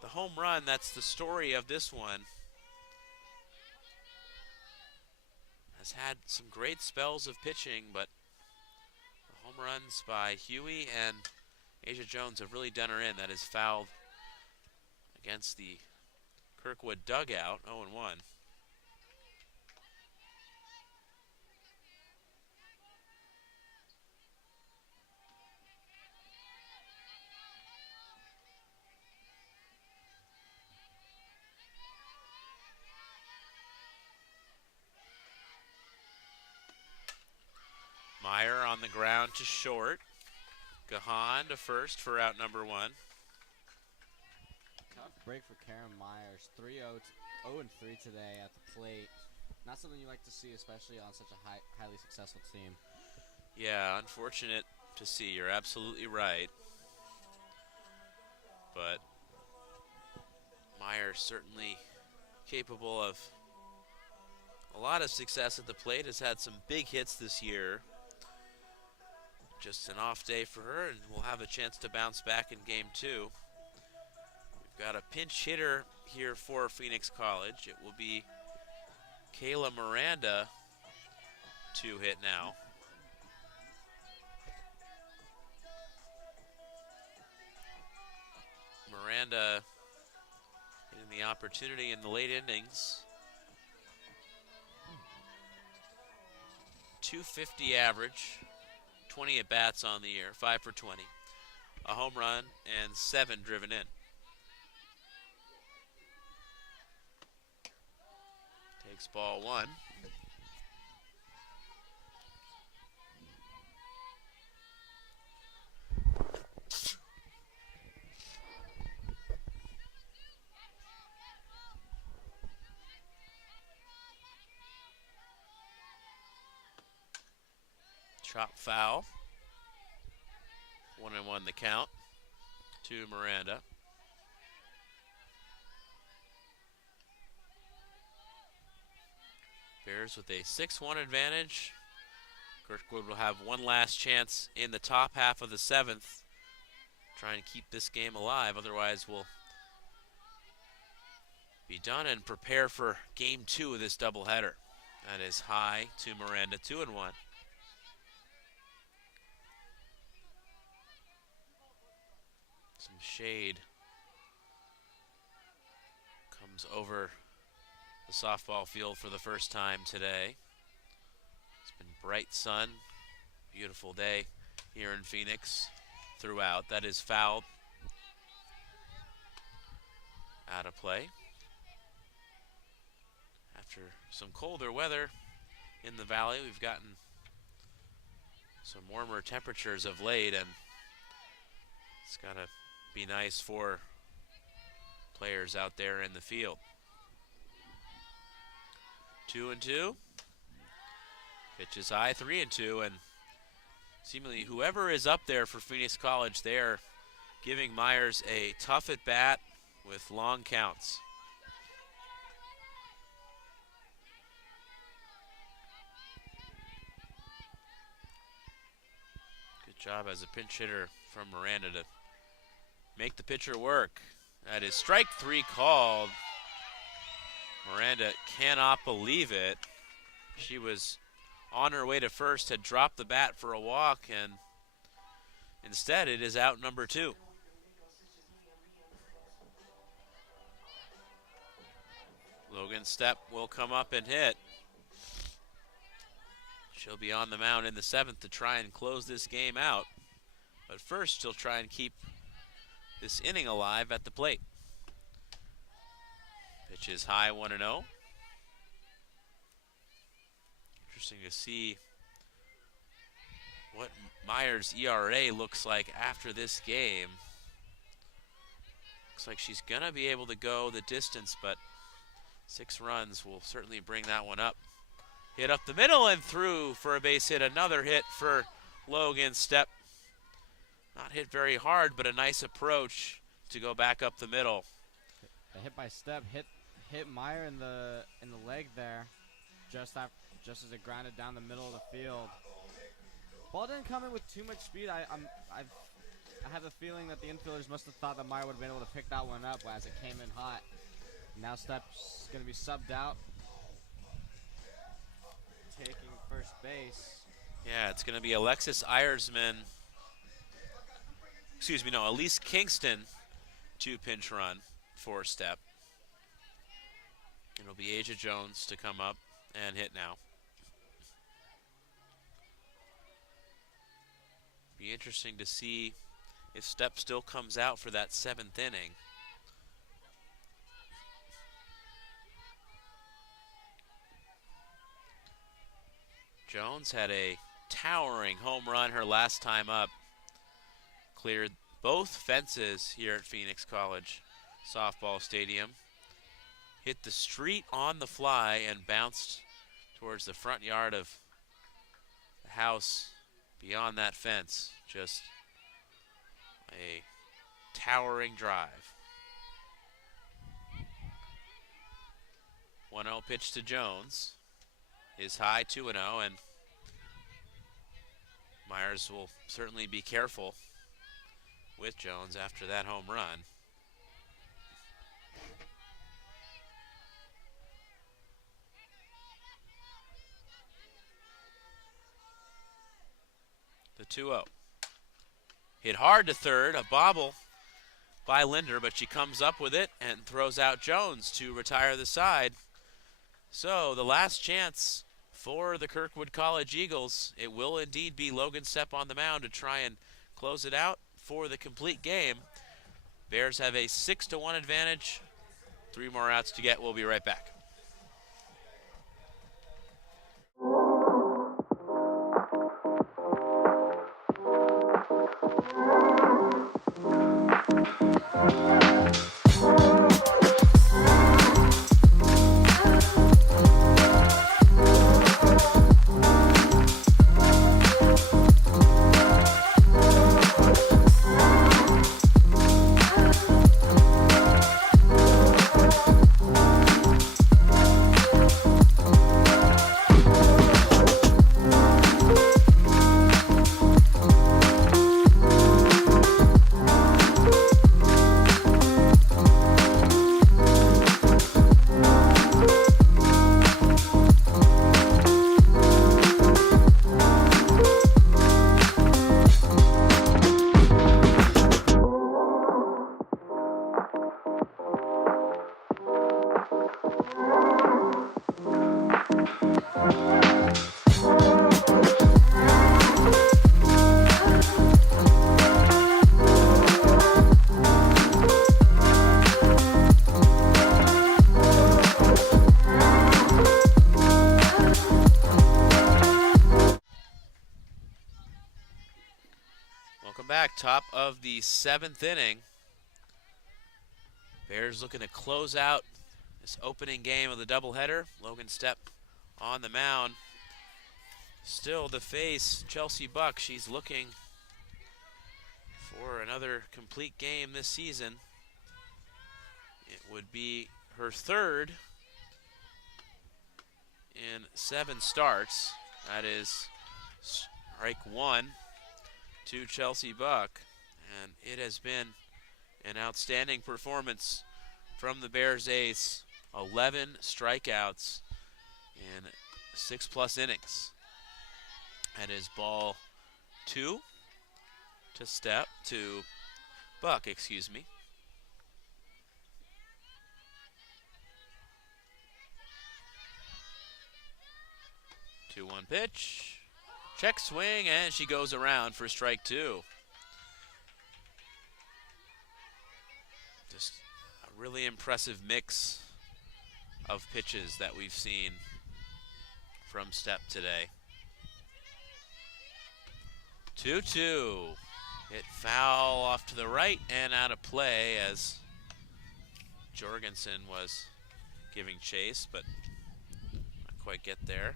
the home run that's the story of this one. Has had some great spells of pitching, but the home runs by Huey and Asia Jones have really done her in. That is fouled against the Kirkwood dugout, 0-1. Meyer on the ground to short. Gahan to first for out number 1. Tough break for Karen Myers. 0-3 today at the plate. Not something you like to see, especially on such a highly successful team. Yeah, unfortunate to see. You're absolutely right. But Meyer certainly capable of a lot of success at the plate. Has had some big hits this year. Just an off day for her, and we'll have a chance to bounce back in game 2. We've got a pinch hitter here for Phoenix College. It will be Kayla Miranda to hit now. Miranda getting the opportunity in the late innings. .250 average, 20 at-bats on the year, 5 for 20. A home run and 7 driven in. Takes ball 1. Chop foul. 1-1 the count to Miranda. Bears with a 6-1 advantage. Kirkwood will have one last chance in the top half of the 7th. Trying to keep this game alive, otherwise we'll be done and prepare for game 2 of this doubleheader. That is high to Miranda, 2-1. Some shade comes over the softball field for the first time today. It's been bright sun, beautiful day here in Phoenix. throughout. That is fouled. Out of play. After some colder weather in the valley, we've gotten some warmer temperatures of late, and it's got to be nice for players out there in the field. 2-2. Pitch is high, 3-2, and seemingly whoever is up there for Phoenix College, they're giving Myers a tough at bat with long counts. Good job as a pinch hitter from Miranda to make the pitcher work. That is strike 3 called. Miranda cannot believe it. She was on her way to first, had dropped the bat for a walk, and instead it is out number 2. Logan Stepp will come up and hit. She'll be on the mound in the 7th to try and close this game out. But first, she'll try and keep this inning alive at the plate. Pitch is high, 1-0. Interesting to see what Myers' ERA looks like after this game. Looks like she's going to be able to go the distance, but 6 runs will certainly bring that one up. Hit up the middle and through for a base hit. Another hit for Logan Stepp. Not hit very hard, but a nice approach to go back up the middle. A hit by Stepp hit Meyer in the leg there, just as it grounded down the middle of the field. Ball didn't come in with too much speed. I have a feeling that the infielders must have thought that Meyer would have been able to pick that one up as it came in hot. Now Stepp's going to be subbed out, taking first base. Yeah, it's going to be Elise Kingston to pinch run for Stepp. It'll be Aja Jones to come up and hit now. Be interesting to see if Stepp still comes out for that 7th inning. Jones had a towering home run her last time up. Cleared both fences here at Phoenix College Softball Stadium. Hit the street on the fly and bounced towards the front yard of the house beyond that fence. Just a towering drive. 1-0 pitch to Jones is high, 2-0, and Myers will certainly be careful with Jones after that home run. The 2-0. Hit hard to third, a bobble by Linder, but she comes up with it and throws out Jones to retire the side. So the last chance for the Kirkwood College Eagles, it will indeed be Logan Stepp on the mound to try and close it out for the complete game. Bears have a 6-1 advantage. 3 more outs to get. We'll be right back. of the 7th inning. Bears looking to close out this opening game of the doubleheader. Logan Stepp on the mound. Still to face Chelsea Buck. She's looking for another complete game this season. It would be her 3rd in 7 starts. That is strike 1 to Chelsea Buck. And it has been an outstanding performance from the Bears ace. 11 strikeouts in 6+ innings. That is ball 2 to Buck, excuse me. 2-1 pitch. Check swing, and she goes around for strike 2. Just a really impressive mix of pitches that we've seen from Stepp today. 2-2. Hit foul off to the right and out of play as Jorgensen was giving chase, but not quite get there.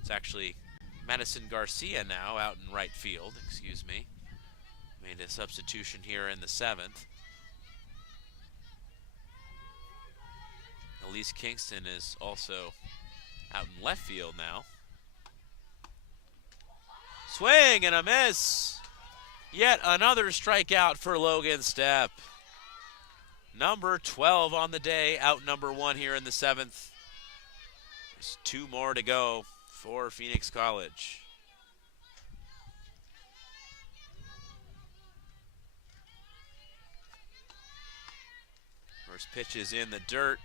It's actually Madison Garcia now out in right field, excuse me. Made a substitution here in the 7th. Elise Kingston is also out in left field now. Swing and a miss. Yet another strikeout for Logan Stepp. Number 12 on the day, out number 1 here in the 7th. There's 2 more to go for Phoenix College. First pitch is in the dirt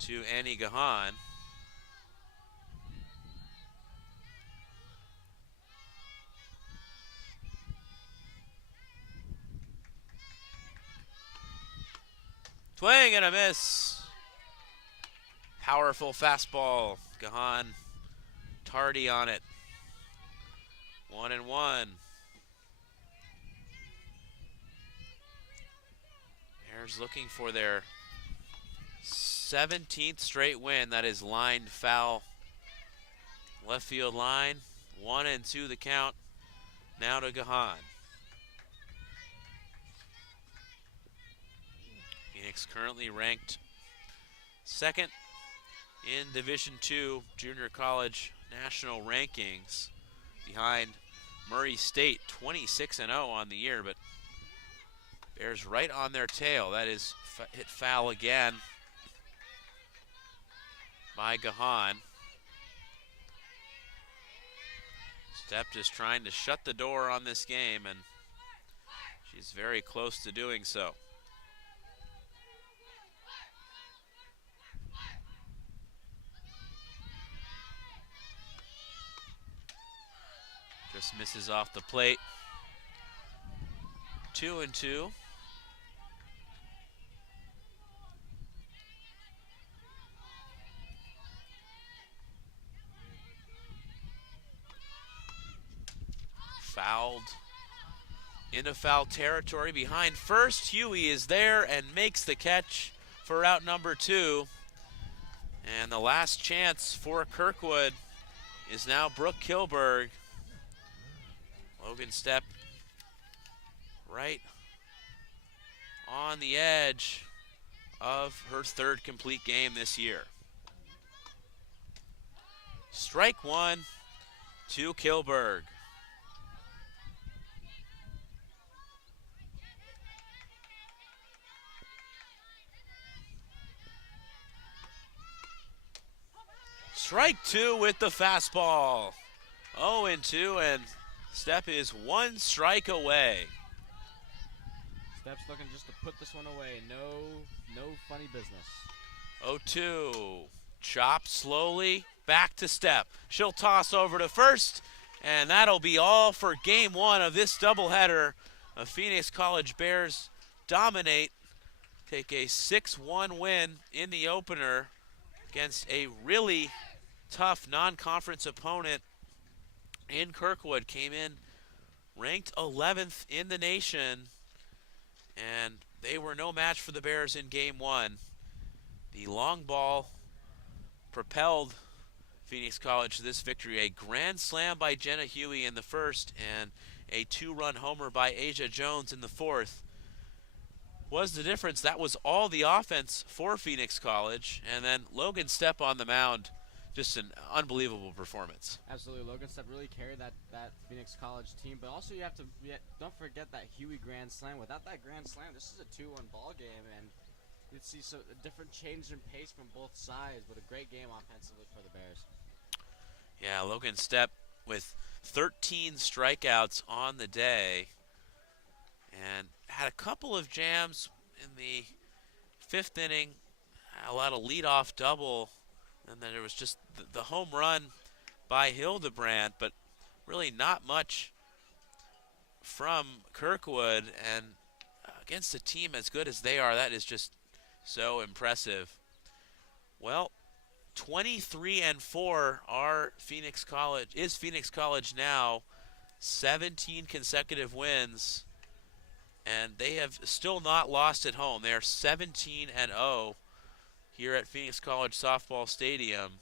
to Annie Gahan. Swing and a miss. Powerful fastball. Gahan tardy on it. 1-1. Bears looking for their 17th straight win. That is lined foul. Left field line. 1-2 the count. Now to Gahan. Phoenix currently ranked 2nd in Division II Junior College National Rankings, behind Murray State, 26-0 on the year, but Bears right on their tail. That is hit foul again by Gahan. Stepp just trying to shut the door on this game, and she's very close to doing so. Just misses off the plate. 2-2. Fouled into foul territory behind first. Huey is there and makes the catch for out number 2. And the last chance for Kirkwood is now Brooke Kilberg. Logan Stepp right on the edge of her 3rd complete game this year. Strike 1 to Kilberg. Strike 2 with the fastball. 0-2, and Stepp is 1 strike away. Stepp's looking just to put this one away. No funny business. 0-2. Chop slowly back to Stepp. She'll toss over to first, and that'll be all for game 1 of this doubleheader. The Phoenix College Bears dominate, take a 6-1 win in the opener against a really tough non-conference opponent in Kirkwood. Came in ranked 11th in the nation, and they were no match for the Bears in game one. The long ball propelled Phoenix College to this victory. A grand slam by Jenna Huey in the first and a two-run homer by Asia Jones in the fourth was the difference. That was all the offense for Phoenix College. And then Logan Stepp on the mound, just an unbelievable performance. Absolutely, Logan Stepp really carried that Phoenix College team. But also you have to don't forget that Huey grand slam. Without that grand slam, this is a 2-1 ball game, and you'd see a different change in pace from both sides. But a great game offensively for the Bears. Yeah, Logan Stepp with 13 strikeouts on the day and had a couple of jams in the fifth inning, a lot of leadoff double, and then there was just the home run by Hildebrand, but really not much from Kirkwood, and against a team as good as they are, that is just so impressive. Well, 23-4 are Phoenix College now, 17 consecutive wins, and they have still not lost at home. They are 17-0 here at Phoenix College Softball Stadium.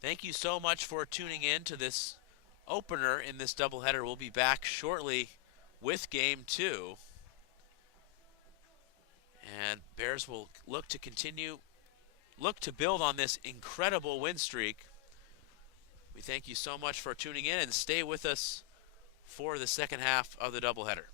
Thank you so much for tuning in to this opener in this doubleheader. We'll be back shortly with Game 2. And Bears will look to build on this incredible win streak. We thank you so much for tuning in, and stay with us for the second half of the doubleheader.